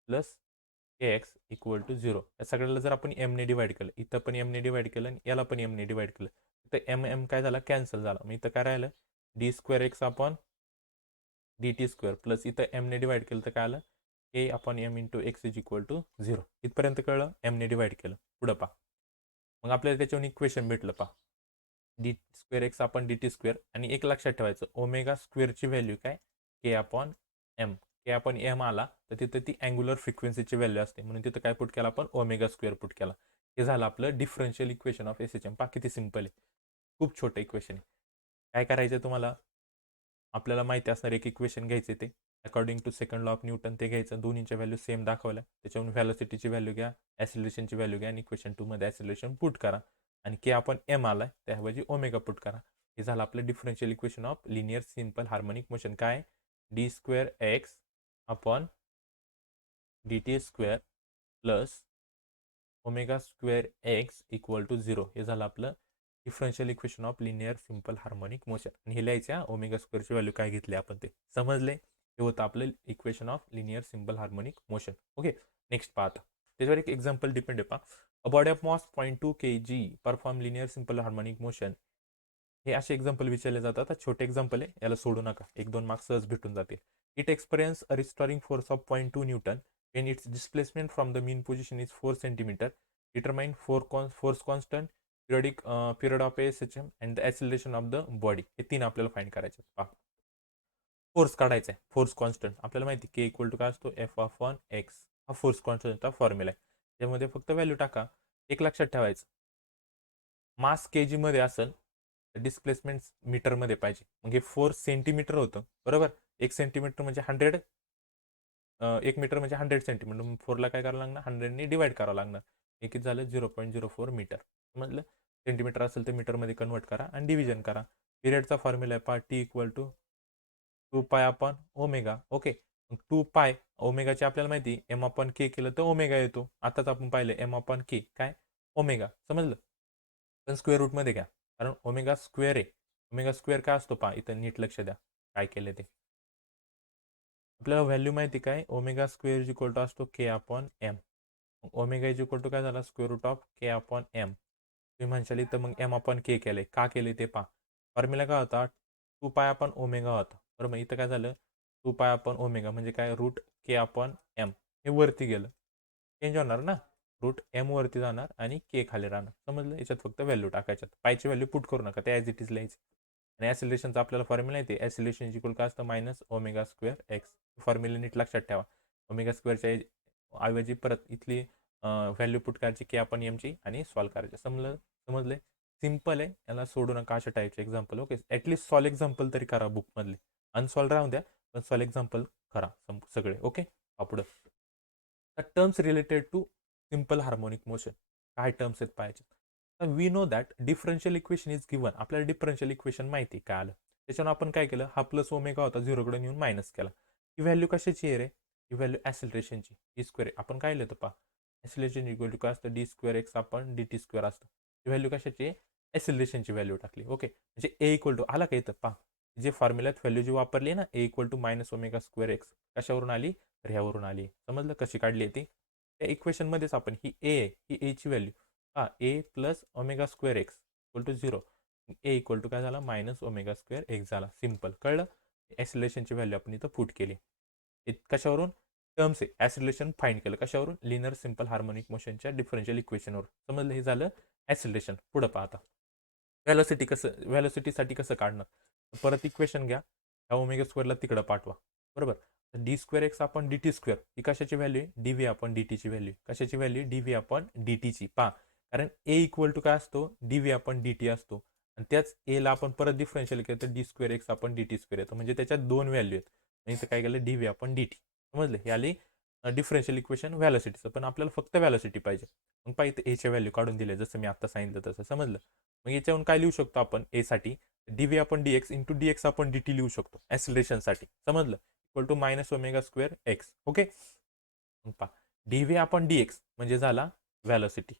plus k x equal to 0. या सगळ्याला जर आपण एमने डिवाइड केलं, इथं पण एमने डिवाइड केलं आणि याला पण एमने डिवाइड केलं, तर एम एम काय झाला कॅन्सल झाला. मग इथं काय राहिलं d square x upon d t square plus इथं एमने डिवाइड केलं तर काय आलं a upon m into x is equal to 0. इथपर्यंत कळलं, एमने डिवाइड केलं. पुढं पहा मग आपल्याला त्याच्यावर इक्वेशन भेटलं. पहा d square x upon d t square आणि एक लक्षात ठेवायचं ओमेगा स्क्वेअरची व्हॅल्यू काय के अपॉन एम. के अपॉन एम आला तर तिथं ती अँग्युलर फ्रिक्वेन्सीची व्हॅल्यू असते म्हणून तिथं काय पुट केला आपण ओमेगा स्क्वेअर पुट केला. हे झालं आपलं differential equation of S H M. पहा किती सिम्पल आहे, खूप छोटं इक्वेशन आहे. काय करायचं तुम्हाला, आपल्याला माहिती असणार एक इक्वेशन घ्यायचे ते according to second law of Newton ते घ्यायचं, दोन्हीच्या व्हॅल्यू सेम दाखवल्या, त्याच्यावरून व्हॅलोसिटीची व्हॅल्यू घ्या, ॲक्सेलरेशनची व्हॅल्यू घ्या आणि इक्वेशन 2 मध्ये ॲक्सेलरेशन पुट करा आणि के आपण एम आलाय त्याऐवजी ओमेगा पुट करा. हे झालं आपलं differential equation of linear simple harmonic motion. काय d square x upon d t square plus omega square x equal to 0. हे झालं आपलं differential equation of linear simple harmonic motion. आणि हे लिहायचं ओमेगा स्क्वेअरची व्हॅल्यू काय घेतली आपण ते समजले. हे होतं आपलं equation of linear simple harmonic motion. Okay, next पाहता त्याच्यावर एक एक्झाम्पल डिपेंड आहे. पहा a body of mass 0.2 kg perform linear simple harmonic motion. हे असे एक्झाम्पल विचारले जातात. आता छोटे एक्झाम्पल आहे, याला सोडू नका, 1-2 मार्क्स सहज भेटून जातील. It experience a restoring force of 0.2 Newton when its displacement from the mean position is 4 cm. Determine force constant, period of ASHM and the acceleration of the body. हे 3 आपल्याला फाइंड करायचे. पहा फोर्स काढायचा आहे, force constant आपल्याला माहिती के equal to काय असतो एफ अपॉन एक्स. हा फोर्स कॉन्स्टंटचा फॉर्म्युला आहे, त्यामध्ये फक्त व्हॅल्यू टाका. एक लक्षात ठेवायचं मास के जीमध्ये असेल डिस्प्लेसमेंट मीटरमध्ये पाहिजे. मग हे 4 सेंटीमीटर होतं, बरोबर. 1 सेंटीमीटर म्हणजे 100, 1 मीटर म्हणजे 100 सेंटीमीटर. मग 4ला काय करावं लागणार 100ने डिवाइड करावं लागणार. हे किती झालं 0.04 मीटर. समजलं. सेंटीमीटर असेल तर मीटरमध्ये कन्वर्ट करा आणि डिव्हिजन करा. पिरियडचा फॉर्म्युला आहे पहा T equal to 2 pi upon omega. Okay, 2 पाय ओमेगाची आपल्याला माहिती एम अपॉन के केलं तर ओमेगा येतो. आताच आपण पाहिलं एम अपॉन के काय ओमेगा. समजलं. पण स्क्वेअर रूटमध्ये घ्या कारण ओमेगा स्क्वेअर आहे. ओमेगा स्क्वेअर काय असतो पहा इथं नीट लक्ष द्या काय केलं ते. आपल्याला व्हॅल्यू माहिती काय omega square is equal to असतो k upon m. Omega is equal to काय झाला square root of k upon m. तुम्ही म्हणशाल इथं मग एम अपॉन के केलंय का केले ते पहा. फॉर्म्युला काय होता 2 पाय अपॉन ओमेगा होता, बरोबर. इथं काय झालं 2 पाय अपॉन ओमेगा म्हणजे काय रूट के अपॉन एम. हे वरती गेलं चेंज होणार ना, रूट एम वरती जाणार आणि के खाली राहणार. समजलं. याच्यात फक्त व्हॅल्यू टाकायच्यात, पायची व्हॅल्यू पुट करू नका, ते ॲज इट इज लिहायचं आणि ॲसिलेशनचा आपल्याला फॉर्म्युला येते ॲसिलेशन इक्वल काय असतं minus omega square x. Formula नीट लक्षात ठेवा. ओमेगा स्क्वेअरच्या ऐवजी परत इथली व्हॅल्यू पुट करायची के आपण एमची आणि सॉल्व करायचे. समजले? सिम्पल आहे, याला सोडू नका अशा टाईपचे example. Okay, at least solve example तरी करा बुकमधले. अनसॉल्व राहून द्या, पण सॉल्व एक्झाम्पल करा सगळे. ओके, पुढं terms related to simple harmonic motion. काय टर्म्स आहेत पाहायचे. तर we know that differential equation is given. आपल्याला डिफरन्शियल इक्वेशन माहिती काय आलं. त्याच्यावर आपण काय केलं, हा प्लस ओमेगा होता झिरोकडे नेऊन मायनस केला. ही व्हॅल्यू कशाची आहे रे, ही व्हॅल्यू ॲसिलरेशनची डी स्क्वेअर. आपण काय लिहितो पहा, ॲसिलरेशन इक्वल टू काय असतं डी स्क्वेअर एक्स आपण डी टी स्क्वेअर असतं. ही व्हॅल्यू कशाची आहे, ॲसिलरेशनची व्हॅल्यू टाकली. ओके, म्हणजे ए इक्वल टू आला का इथं पहा, जे फॉर्म्युल्यात व्हॅल्यू जी वापरली ना a equal to minus omega square x कशावरून आली, तर ह्यावरून आली. समजलं कशी काढली ती. त्या इक्वेशनमध्येच आपण ही ए आहे, ही एची व्हॅल्यू हा a plus omega square x equal to zero. A equal to काय झाला मायनस ओमेगा स्क्वेअर एक्स झाला. सिम्पल कळलं. ॲसिलेशनची व्हॅल्यू आपण इथं पुट केली. कशावरून, टर्म्स आहे ॲसिलेशन फाइंड केलं कशावरून, लिनियर सिम्पल हार्मोनिक मोशनच्या डिफरन्शियल इक्वेशनवर. समजलं, हे झालं ॲसिलेशन. पुढं पाहता व्हॅलोसिटीसाठी कसं काढणं. परत इक्वेशन घ्या, ह्या ओमेगा स्क्वेअरला तिकडं पाठवा. बरोबर, डी स्क्वेअर एक्स आपण डी टी स्क्वेअर ही कशाची व्हॅल्यू आहे, डी व्ही आपण डी टीची व्हॅल्यू. कशाची value, D v upon D टीची. पहा, कारण ए इक्वल टू काय असतो, D v upon d T असतो. आणि त्याच एला आपण परत डिफरन्शियल केलं तर डी स्क्वेअर एक्स आपण डी टी स्क्वेअर येतो. म्हणजे त्याच्यात दोन व्हॅल्यू आहेत. आणि इथं काय केलं, D v upon d T. समजले, हे आली डिफरन्शियल इक्वेशन व्हॅलोसिटीचं. पण आपल्याला फक्त व्हॅलोसिटी पाहिजे. मग पाहिजे एच्या व्हॅल्यू काढून दिले जसं मी आता सांगितलं तसं. समजलं. मग याच्यावरून काय लिहू शकतो आपण, ए साठी d v upon d x into d x आपण डी टी लिहू शकतो ॲसिलेशनसाठी. समजलं, equal to minus omega square x. Okay, मग पहा d v upon d x म्हणजे झाला व्हॅलोसिटी.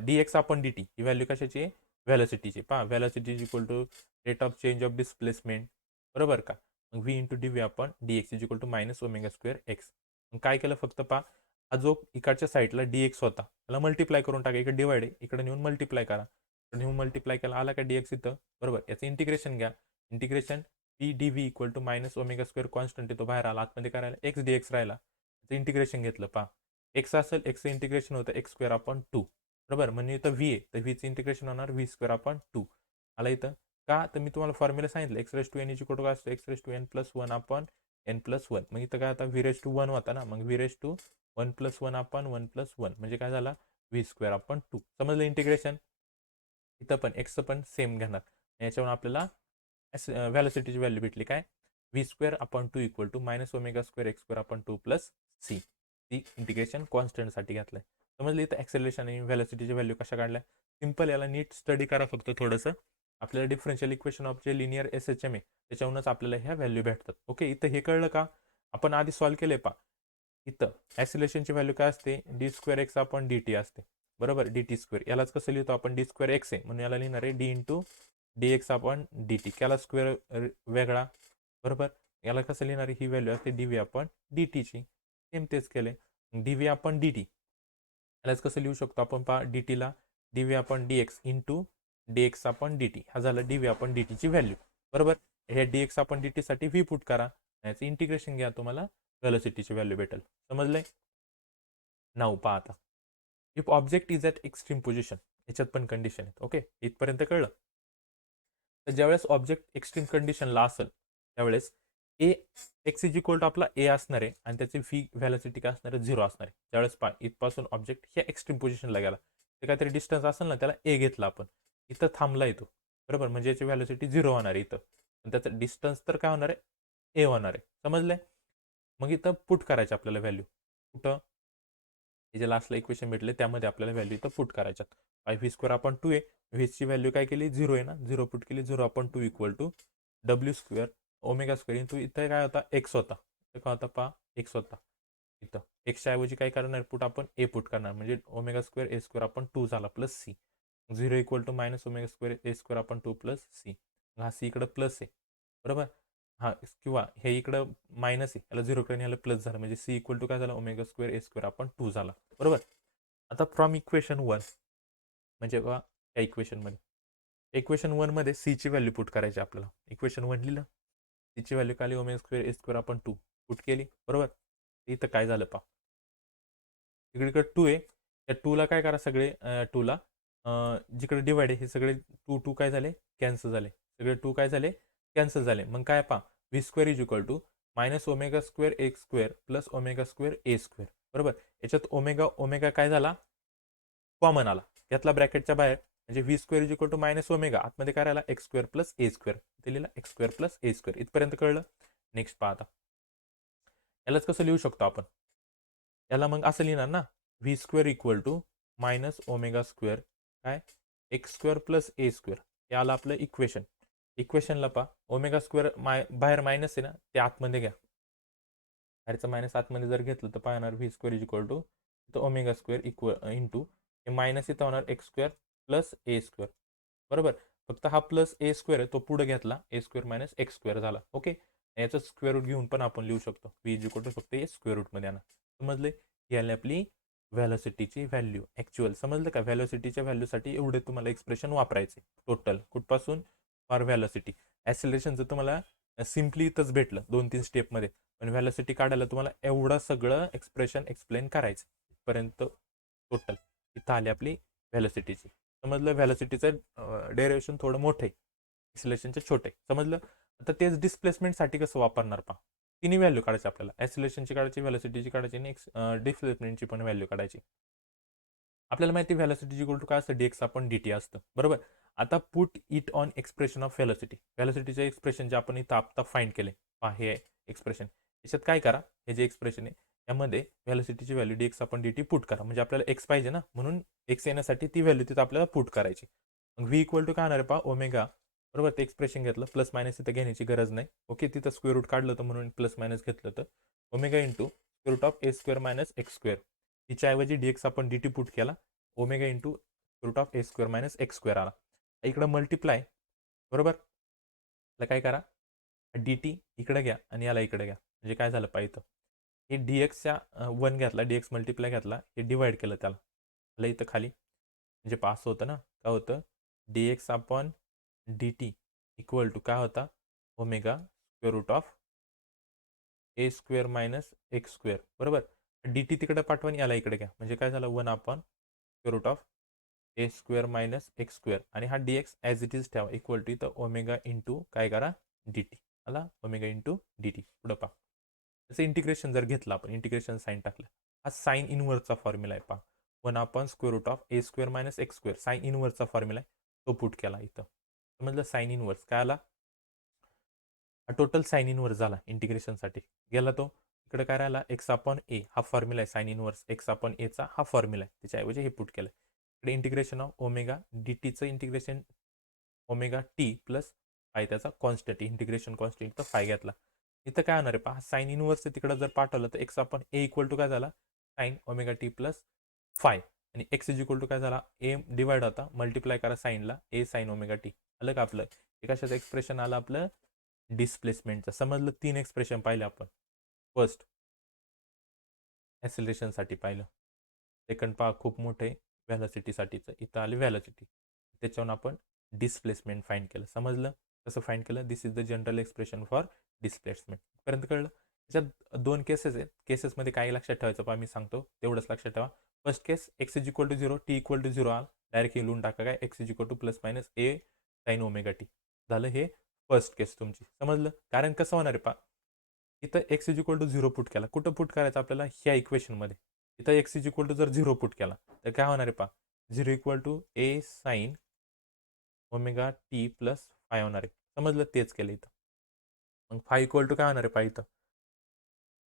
डी एक्स आपण डी टी ही व्हॅल्यू कशाची आहे, व्हॅलोसिटीची. पहा velocity equal to rate of change of displacement. बरोबर का. मग v into d v upon d x is equal to minus omega square x. मग काय केलं, फक्त पहा हा जो इकडच्या साईडला डी एक्स होता त्याला मल्टिप्लाय करून टाका. इकडे डिवाइड आहे, इकडे नेऊन मल्टिप्लाय करा. नेऊन मल्टिप्लाय केला, आला का डी एक्स इथं. बरोबर, याचं इंटिग्रेशन घ्या. Integration d d v equal to minus omega square constant आहे तो बाहेर आला, आतमध्ये करायला एक्स डी एक्स राहिला. त्याचं इंटिग्रेशन घेतलं. पहा एक्स असेल, एक्सचं इंटिग्रेशन होतं एक्स स्क्वेअर आपण टू. बरोबर, म्हणजे इथं व्ही आहे तर व्हीचं इंटिग्रेशन होणार व्ही स्क्वेअर आपण टू. आला इथं का, तर मी तुम्हाला फॉर्म्युला सांगितलं एक्स रेस टू एन इची काय असतो, x raise to n plus one upon n plus one. मग इथं काय आता व्ही रेस टू वन होता ना, मग v raise to one plus one upon one plus one म्हणजे काय झाला व्ही स्क्वेअर आपण टू. समजलं इंटिग्रेशन. इथं पण एक्सचं पण सेम घेणार. याच्यावरून आपल्याला व्हॅलोसिटीची व्हॅल्यू भेटली काय, v square upon two equal to minus omega square x square upon two plus c. ती इंटिग्रेशन कॉन्स्टंटसाठी घातलंय. समजलं. इथं ॲक्सेलरेशन आणि व्हॅलोसिटीची व्हॅल्यू कशा काढल्या, सिम्पल. याला नीट स्टडी करा फक्त थोडंसं. आपल्याला डिफरन्शियल इक्वेशन ऑफ जे लिनियर एस एच एम आहे त्याच्यावरूनच आपल्याला ह्या व्हॅल्यू भेटतात. ओके, इथं हे कळलं का, आपण आधी सॉल्व केले पा. इथं ॲसिलेशनची व्हॅल्यू काय असते, डी स्क्वेअर एक्स आपण डी टी असते. बरोबर, डी टी स्क्वेअर. यालाच कसं लिहितो आपण, डी स्क्वेअर एक्स आहे म्हणून याला लिहिणार आहे डी इंटू डी एक्स आपण डी टी. त्याला स्क्वेअर वेगळा. बरोबर, याला कसं लिहिणार आहे, ही व्हॅल्यू असते डी व्ही आपण डी टीची. सेम तेच केले. D v upon d T यालाच कसं लिहू शकतो आपण पहा, डी टीला D v upon d x into d x आपण डी टी. हा झाला डी व्ही आपण डी टीची व्हॅल्यू. बरोबर, हे डी एक्स आपण डी टीसाठी व्ही पुट करा, याचं इंटिग्रेशन घ्या, तुम्हाला व्हॅलोसिटीची व्हॅल्यू भेटेल. समजलंय. नाव पहा आता, if object is at extreme position, याच्यात पण कंडिशन आहेत. ओके, इथपर्यंत कळलं. तर ज्यावेळेस ऑब्जेक्ट एक्स्ट्रीम कंडिशनला असेल त्यावेळेस ए एक्स इज इक्वल टू आपला ए असणार आहे आणि त्याची व्ही व्हॅलोसिटी काय असणार आहे, झिरो असणार आहे. ज्यावेळेस पहा इथपासून ऑब्जेक्ट ह्या एक्स्ट्रीम पोझिशनला गेला, ते काहीतरी डिस्टन्स असेल ना, त्याला ए घेतला आपण, इथं थांबला येतो. बरोबर, म्हणजे याची व्हॅलोसिटी झिरो होणार आहे इथं. त्याचं डिस्टन्स तर काय होणार आहे, ए होणार आहे. समजलंय. मग इथं पुट करायचे आपल्याला व्हॅल्यू. कुठं, हे जे लास्टला इक्वेशन भेटले त्यामध्ये आपल्याला व्हॅल्यू इथं पुट करायच्यात. By v square upon two आहे, व्हीची व्हॅल्यू काय केली, झिरो आहे ना, झिरो पुट केली. Zero upon two equal to डब्ल्यू स्क्वेअर ओमेगा स्क्वेअर इंटू इथं काय होता, एक्स होता. इथं काय होता पहा, एक्स होता. इथं एक्सच्या ऐवजी काय करणार, पुट आपण ए पुट करणार, म्हणजे omega square a square upon two झाला plus c. Zero equal to minus omega square a square upon two plus c. हा सी इकडं प्लस आहे. बरोबर, हा किंवा हे इकडं मायनस आहे, याला झिरो कडे याला प्लस झालं, म्हणजे सी इक्वल टू काय झाला, omega square a square upon two झाला. बरोबर, आता फ्रॉम इक्वेशन वन म्हणजे बघा या इक्वेशन वनमध्ये सीची व्हॅल्यू पुट करायची आपल्याला. इक्वेशन वन लिहिलं, सीची value Kali omega square a square upon to put केली. बरोबर, इथं काय झालं पहा, इकडे टू आहे, त्या टूला काय करा, सगळे टूला जिकडे डिवाइड आहे हे सगळे टू टू काय झाले, कॅन्सल झाले. सगळे 2 काय झाले कॅन्सल झाले. मग काय पहा v square is equal to minus omega square x square plus omega square a square. बरोबर. याच्यात ओमेगा ओमेगा काय झाला कॉमन आला, घेतला ब्रॅकेटच्या बाहेर, म्हणजे v square is equal to minus omega, आतमध्ये काय राहिला x square plus a square, दिलेला x square plus a square. इथपर्यंत कळलं. नेक्स्ट पहा आता यालाच कसं लिहू शकतो आपण, याला मग असं लिहिणार ना v square equal to minus omega square काय x square plus a square. हे आलं आपलं इक्वेशन. इक्वेशनला पहा ओमेगा स्क्वेअर बाहेर मायनस आहे ना, ते आतमध्ये घ्या. बाहेरचं मायनस आतमध्ये जर घेतलं तर पाहणार v square is equal to तर ओमेगा स्क्वेअर इक्वल इंटू हे मायनस इथं होणार x square plus a square. बरोबर. फक्त हा प्लस ए स्क्वेअर आहे तो पुढे घेतला, ए स्क्वेअर मायनस एक्स स्क्वेअर झाला. ओके. याचं स्क्वेअर रूट घेऊन पण आपण लिहू शकतो व्ही इज इक्वल टू फक्त हे स्क्वेअर रूटमध्ये आणा. समजले. ही आली आपली व्हॅलोसिटीची व्हॅल्यू ॲक्च्युअल. समजलं का. व्हॅलोसिटीच्या व्हॅल्यूसाठी एवढे तुम्हाला एक्सप्रेशन वापरायचे टोटल कुठपासून फॉर व्हॅलोसिटी. ॲक्सिलरेशनचं तुम्हाला सिम्पली इथंच भेटलं 2-3 स्टेपमध्ये, पण व्हॅलोसिटी काढायला तुम्हाला एवढं सगळं एक्सप्रेशन एक्सप्लेन करायचं पर्यंत टोटल. इथं आली आपली व्हॅलोसिटीची. समजलं. व्हॅलोसिटीचं डेरिवेशन थोडं मोठं आहे, ॲक्सिलरेशनचं छोटे. समजलं. आता तेच डिस्प्लेसमेंटसाठी कसं वापरणार पहा. तिन्ही व्हॅल्यू काढायची आपल्याला, ॲक्सिलरेशनची काढायची, व्हॅलोसिटीची काढायची आणि डिस्प्लेसमेंटची पण व्हॅल्यू काढायची. आपल्याला माहिती व्हॅलोसिटीची इक्वल टू काय असतं डीएक्स आपण डीटी असतं. बरोबर. आता put it on expression of velocity. व्हॅलोसिटीचे एक्सप्रेशन जे आपण इथं आत्ता फाइंड केले पहा हे एक्सप्रेशन. याच्यात काय करा, हे जे एक्सप्रेशन आहे यामध्ये व्हॅलोसिटीची व्हॅल्यू डीएक्स आपण डीटी पुट करा. म्हणजे आपल्याला एक्स पाहिजे ना, म्हणून एक्स येण्यासाठी ती व्हॅल्यू तिथं आपल्याला पुट करायची. मग व्ही इक्वल टू काय होणार आहे पहा ओमेगा. बरोबर. ते एक्सप्रेशन घेतलं, प्लस मायनस इथं घेण्याची गरज नाही. ओके. तिथं स्क्वेअर रूट काढलं होतं म्हणून प्लस मायनस घेतलं तर omega into square root of a square minus x square. हिच्याऐवजी डीएक्स आपण डीटी पुट केला, omega into root of a square minus x square आला. इकडं मल्टिप्लाय. बरोबर. तर काय करा डी टी इकडे घ्या आणि याला इकडे घ्या, म्हणजे काय झालं पाहिजे हे डी एक्सच्या 1 घेतला, डी एक्स मल्टिप्लाय घेतला, हे डिवाइड केलं त्याला आलं इथं खाली, म्हणजे पास होतं ना. काय होतं d x upon d t equal to काय होता omega square root of a square minus x square. बरोबर. डी टी तिकडे पाठवून याला इकडे घ्या, म्हणजे काय झालं 1 upon square root of a square minus x square. आणि हा d x as it is ठेवा इक्वल टू इथं ओमेगा इंटू काय करा डी टी आला ओमेगा इंटू डी टी. पुढं पहा त्याचं इंटिग्रेशन जर घेतलं आपण, इंटिग्रेशन साईन टाकलं, हा साईन इनवर्सचा फॉर्म्युला आहे पहा. 1 upon square root of a square minus x square sine इनवर्सचा फॉर्म्युला आहे, तो पुट केला इथं. समजलं. साईन इनवर्स काय आला, हा टोटल साईन इनवर्स झाला इंटिग्रेशनसाठी गेला तो. इकडे काय राहिला एक्स अपॉन ए हा फॉर्म्युला आहे साईन इनवर्स एक्स अपॉन एचा हा फॉर्म्युला आहे, त्याच्याऐवजी हे पुट केलं. इकडे इंटिग्रेशन ऑफ ओमेगा डी टीचं integration omega t plus five त्याचा कॉन्स्टंट इंटिग्रेशन कॉन्स्टंट इथं फाय घेतला. इथं काय होणार आहे पहा साईन इनवर्स तिकडं जर पाठवलं तर x upon a equal to काय झाला sine omega t plus phi, आणि एक्स इज इक्वल टू काय झाला ए डिवाइड होता, मल्टिप्लाय करा साईनला ए साईन ओमेगा टी. आलं का आपलं. कशाचं एक्सप्रेशन आलं आपलं डिस्प्लेसमेंटचं. समजलं. 3 एक्सप्रेशन पाहिले आपण. फर्स्ट ॲक्सिलरेशनसाठी पाहिलं, सेकंड पहा खूप मोठे व्हॅलोसिटीसाठीचं, इथं आले व्हॅलोसिटी, त्याच्यावरून आपण डिस्प्लेसमेंट फाईंड केलं. समजलं कसं फाईंड केलं. This is the general expression for displacement. पर्यंत कळलं. त्याच्यात 2 केसेस आहेत. केसेसमध्ये काय लक्षात ठेवायचं पहा मी सांगतो तेवढंच लक्षात ठेवा. First case x is equal to 0 t equal to 0 आला, डायरेक्ट लिहून टाका काय x is equal to plus minus a sine omega t झालं. हे फर्स्ट केस तुमची. समजलं. कारण कसं होणार आहे पहा इथं x is equal to 0 put केला, कुठं पुट करायचं आपल्याला ह्या इक्वेशनमध्ये. इथं एक्स इज इक्वल टू जर 0 पुट केला तर काय होणार आहे पहा 0 equal to a sine omega t plus phi होणार आहे. समजलं. तेच केलं इथं. मग फाय इक्वल टू काय होणार आहे पहा इथं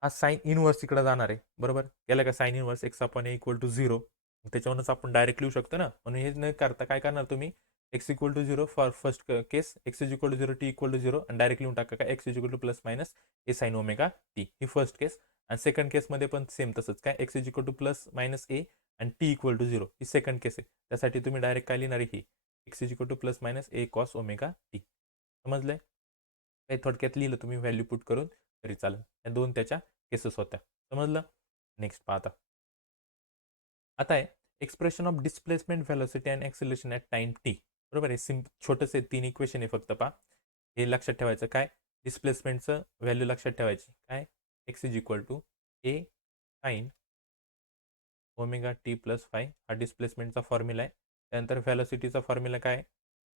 हा साईन इनवर्स इकडे जाणार आहे. बरोबर. केलं का sine inverse x upon a equal to 0, त्याच्यावरूनच आपण डायरेक्ट लिहू शकतो ना. म्हणून हे न करता काय करणार तुम्ही x equal to 0 for first case x is equal to 0 t equal to 0 आणि डायरेक्ट लिहून टाका काय x is equal to plus minus a sine omega t. ही फर्स्ट केस. आणि सेकंड केसमध्ये पण सेम तसंच काय x is equal to plus minus a आणि टी इक्वल टू 0 ही सेकंड केस आहे. त्यासाठी तुम्ही डायरेक्ट काय लिहिणार आहे ही x is equal to plus minus A cos omega T. समजलंय. काही थोडक्यात लिहिलं तुम्ही व्हॅल्यू पुट करून तरी चालेल. या 2 त्याच्या केसेस होत्या. समजलं. नेक्स्ट पाहता आता आहे expression of displacement velocity and acceleration at time T. बरोबर आहे. छोटंसं 3 इक्वेशन आहे फक्त पहा. हे लक्षात ठेवायचं काय डिस्प्लेसमेंटचं व्हॅल्यू लक्षात ठेवायची काय x is equal to a sine omega t plus phi हा डिस्प्लेसमेंटचा फॉर्म्युला आहे. त्यानंतर व्हॅलोसिटीचा फॉर्म्युला काय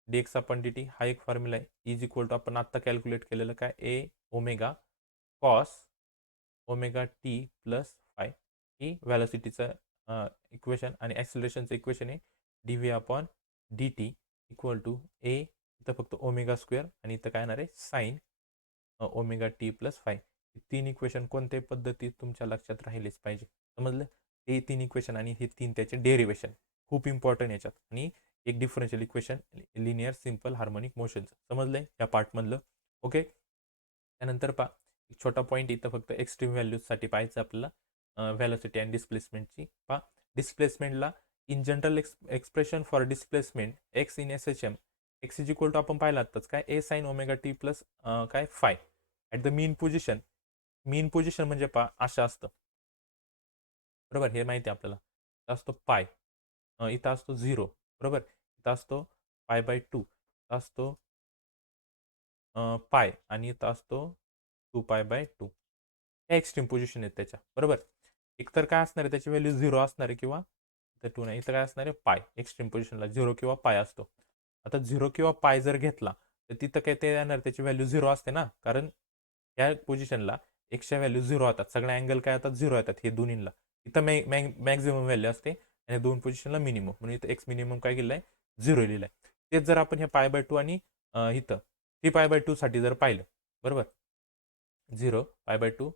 dx अपॉन dt हा एक फॉर्म्युला आहे इज इक्वल टू आपण आत्ता कॅल्क्युलेट केलेलं काय a omega cos omega t plus phi ही व्हॅलोसिटीचं इक्वेशन आणि ॲक्सिलरेशनचं इक्वेशन आहे d v upon d t equal to a इथं फक्त ओमेगा स्क्वेअर आणि इथं काय येणार आहे sine omega t plus phi तीन इक्वेशन कोणत्याही पद्धतीत तुमच्या लक्षात राहिलेच पाहिजे समजलं हे तीन इक्वेशन आणि हे तीन त्याचे डेरिवेशन खूप इम्पॉर्टंट याच्यात आणि एक differential equation linear simple harmonic मोशनचं समजलंय या पार्टमधलं ओके त्यानंतर पहा एक छोटा पॉईंट इथं फक्त एक्स्ट्रीम व्हॅल्यूजसाठी पाहायचं आपल्याला व्हॅलोसिटी अँड डिस्प्लेसमेंटची पहा डिस्प्लेसमेंटला in general expression for displacement x in S H M x is equal to आपण पाहिलं आत्ताच काय a sine omega t plus काय phi at the mean position म्हणजे पहा अशा असतं बरोबर हे माहिती आहे आपल्याला इथं असतो पाय इथं असतो 0 बरोबर इथं असतो पाय बाय 2 इथं असतो पाय आणि इथं असतो 2 पाय बाय 2 हे एक्स्ट्रीम पोझिशन आहेत त्याच्या बरोबर एकतर काय असणार आहे त्याची व्हॅल्यू 0 असणार आहे किंवा इथं 2 नाही इथं काय असणार आहे पाय एक्स्ट्रीम पोझिशनला 0 किंवा पाय असतो आता 0 किंवा पाय जर घेतला तर तिथं काय ते येणार त्याची व्हॅल्यू 0 असते ना कारण या पोझिशनला एक्सच्या व्हॅल्यू 0 येतात सगळे अँगल काय येतात 0 येतात हे दोन्हीला इथं मॅक्झिमम व्हॅल्यू असते आणि दोन पोझिशनला मिनिमम म्हणून इथं एक्स मिनिमम काय केलं आहे 0 लिहिलं आहे तेच जर आपण हे पाय बाय 2 आणि इथं 3 पाय बाय 2 साठी जर पाहिलं बरोबर 0 पाय बाय 2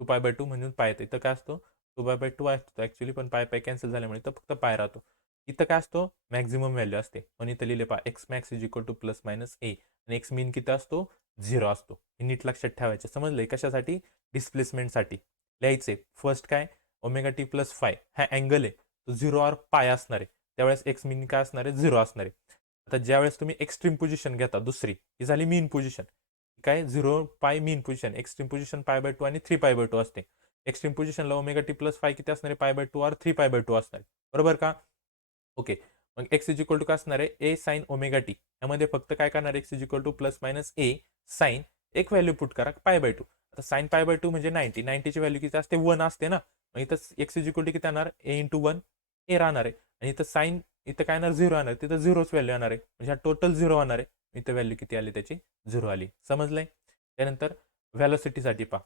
2 पाय बाय 2 म्हणून पाय येतं इथं काय असतो 2 पाय बाय 2 असतो ॲक्च्युली पण पाय कॅन्सल झाल्यामुळे इथं फक्त पाय राहतो इथं काय असतो मॅक्झिमम व्हॅल्यू असते म्हणून इथं लिहिले पा x max is equal to plus minus a आणि एक्स मीन किती असतो 0 असतो हे नीट लक्षात ठेवायचं समजलंय कशासाठी डिस्प्लेसमेंटसाठी लिहायचे फर्स्ट काय ओमेगा टी प्लस फाय हा अँगल आहे तो 0 ऑर पाय असणार आहे त्यावेळेस एक्स मीन काय असणार आहे 0 असणार आहे आता ज्यावेळेस तुम्ही एक्स्ट्रीम पोझिशन घेता दुसरी ही झाली मीन पोझिशन काय 0 pi mean position extreme position pi by 2 आणि 3 पाय बाय 2 असते एक्स्ट्रीम पोझिशनला ओमेगा टी प्लस फाय किती असणार आहे पाय बाय 2 ऑर 3 पाय बाय 2 असणार बरोबर का ओके मग एक्स इज इक्वल टू काय असणार आहे ए साइन ओमेगा टी यामध्ये फक्त काय करणार x is equal to plus minus a sine एक व्हॅल्यू पुट करा पाय बाय 2 आता साइन पाय बाय 2 म्हणजे 90ची व्हॅल्यू किती असते 1 असते ना मग इथं एक्स इज इक्वल टू किती येणार ए इंटू 1 ए राहणार आहे आणि इथं साइन इथं काय येणार 0 येणार तिथं 0च व्हॅल्यू येणार आहे म्हणजे हा टोटल 0 होणार आहे इथं व्हॅल्यू किती आली त्याची 0 आली समजलंय त्यानंतर व्हॅलोसिटीसाठी पहा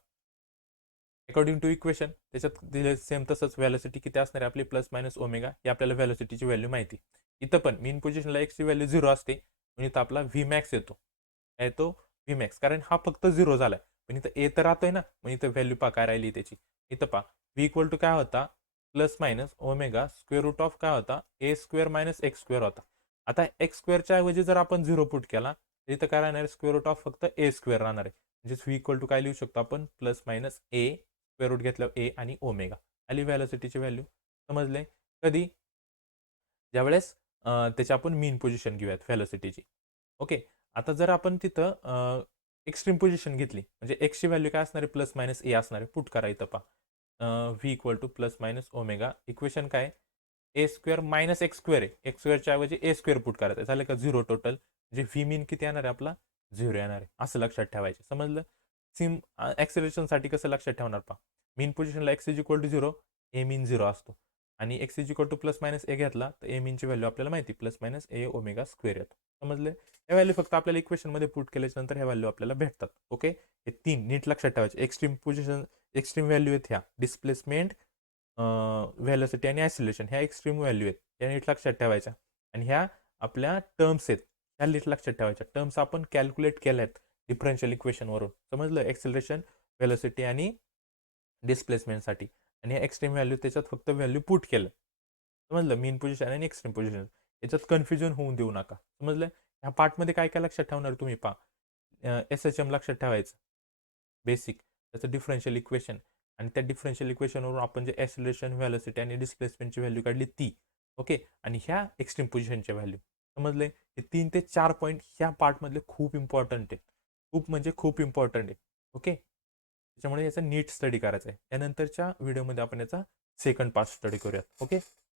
अकॉर्डिंग टू इक्वेशन त्याच्यात दिले सेम तसंच व्हॅलोसिटी किती असणार आहे आपली प्लस मायनस ओमेगा ही आपल्याला व्हॅलोसिटीची व्हॅल्यू माहिती इथं पण मीन पोझिशनला एक्सची व्हॅल्यू 0 असते म्हणजे इथं आपला व्ही मॅक्स येतो येतो व्ही मॅक्स कारण हा फक्त 0 झालाय पण इथं ए तर राहतोय ना मग इथं व्हॅल्यू पा काय राहिली त्याची इथं पा व्ही इक्वल टू काय होता plus minus omega square root of काय होता a square minus x square होता आता एक्स स्क्वेअरच्या ऐवजी जर आपण 0 पुट केला तर इथं काय राहणार आहे स्क्वेअर रूट ऑफ फक्त ए स्क्वेअर राहणार आहे म्हणजे व्ही इक्वल टू काय लिहू शकतो आपण प्लस मायनस ए स्क्वेअर रूट घेतल्यावर ए आणि ओमेगा आली व्हॅलोसिटीची व्हॅल्यू समजले कधी ज्यावेळेस त्याची आपण मीन पोझिशन घेऊयात व्हॅलोसिटीची ओके आता जर आपण तिथं एक्स्ट्रीम पोझिशन घेतली म्हणजे एक्सची व्हॅल्यू काय असणार आहे प्लस मायनस ए असणार आहे पुट करा इथं पा V equal to plus minus omega equation काय ए स्क्वेअर मायनस एक्स स्क्वेअर आहे एक्स स्क्वेअरच्या ऐवजी ए स्क्वेअर पुट करायचं झालं का 0 टोटल म्हणजे व्ही मीन किती येणार आहे आपला 0 येणार आहे असं लक्षात ठेवायचं समजलं सिम ॲक्सेलरेशनसाठी कसं लक्षात ठेवणार पहा मीन पोझिशनला x is equal to 0 a mean 0 असतो आणि x is equal to plus minus a घेतला तर ए मीनची व्हॅल्यू आपल्याला माहिती plus minus a omega square येतो समजले या व्हॅल्यू फक्त आपल्याला इक्वेशनमध्ये पुट केल्याच्या नंतर ह्या व्हॅल्यू आपल्याला भेटतात ओके हे तीन नीट लक्षात ठेवायचे एक्स्ट्रीम पोझिशन एक्स्ट्रीम व्हॅल्यू आहेत ह्या डिस्प्लेसमेंट व्हॅलोसिटी आणि ॲसिलेशन ह्या एक्स्ट्रीम व्हॅल्यू आहेत या नीट लक्षात ठेवायच्या आणि ह्या आपल्या टर्म्स आहेत ह्या नीट लक्षात ठेवायच्या टर्म्स आपण कॅल्क्युलेट केल्या आहेत डिफरन्शियल इक्वेशनवरून समजलं एक्सेलरेशन व्हॅलोसिटी आणि डिस्प्लेसमेंटसाठी आणि एक्स्ट्रीम व्हॅल्यू त्याच्यात फक्त व्हॅल्यू पुट केलं समजलं मीन पोझिशन आणि एक्स्ट्रीम पोझिशन याच्यात कन्फ्युजन होऊन देऊ नका समजलं ह्या पार्टमध्ये काय काय लक्षात ठेवणार तुम्ही पहा एस एच एम लक्षात ठेवायचं बेसिक त्याचं डिफरन्शियल इक्वेशन आणि त्या डिफरन्शियल इक्वेशनवरून आपण जे ॲक्सिलरेशन व्हॅलोसिटी आणि डिस्प्लेसमेंटची व्हॅल्यू काढली ती ओके आणि ह्या एक्स्ट्रीम पोझिशनच्या व्हॅल्यू समजले हे 3 ते 4 पॉईंट ह्या पार्टमधले खूप इम्पॉर्टंट आहे खूप म्हणजे खूप इम्पॉर्टंट आहे ओके त्याच्यामुळे याचा नीट स्टडी करायचा आहे त्यानंतरच्या व्हिडिओमध्ये आपण याचा सेकंड पार्ट स्टडी करूयात ओके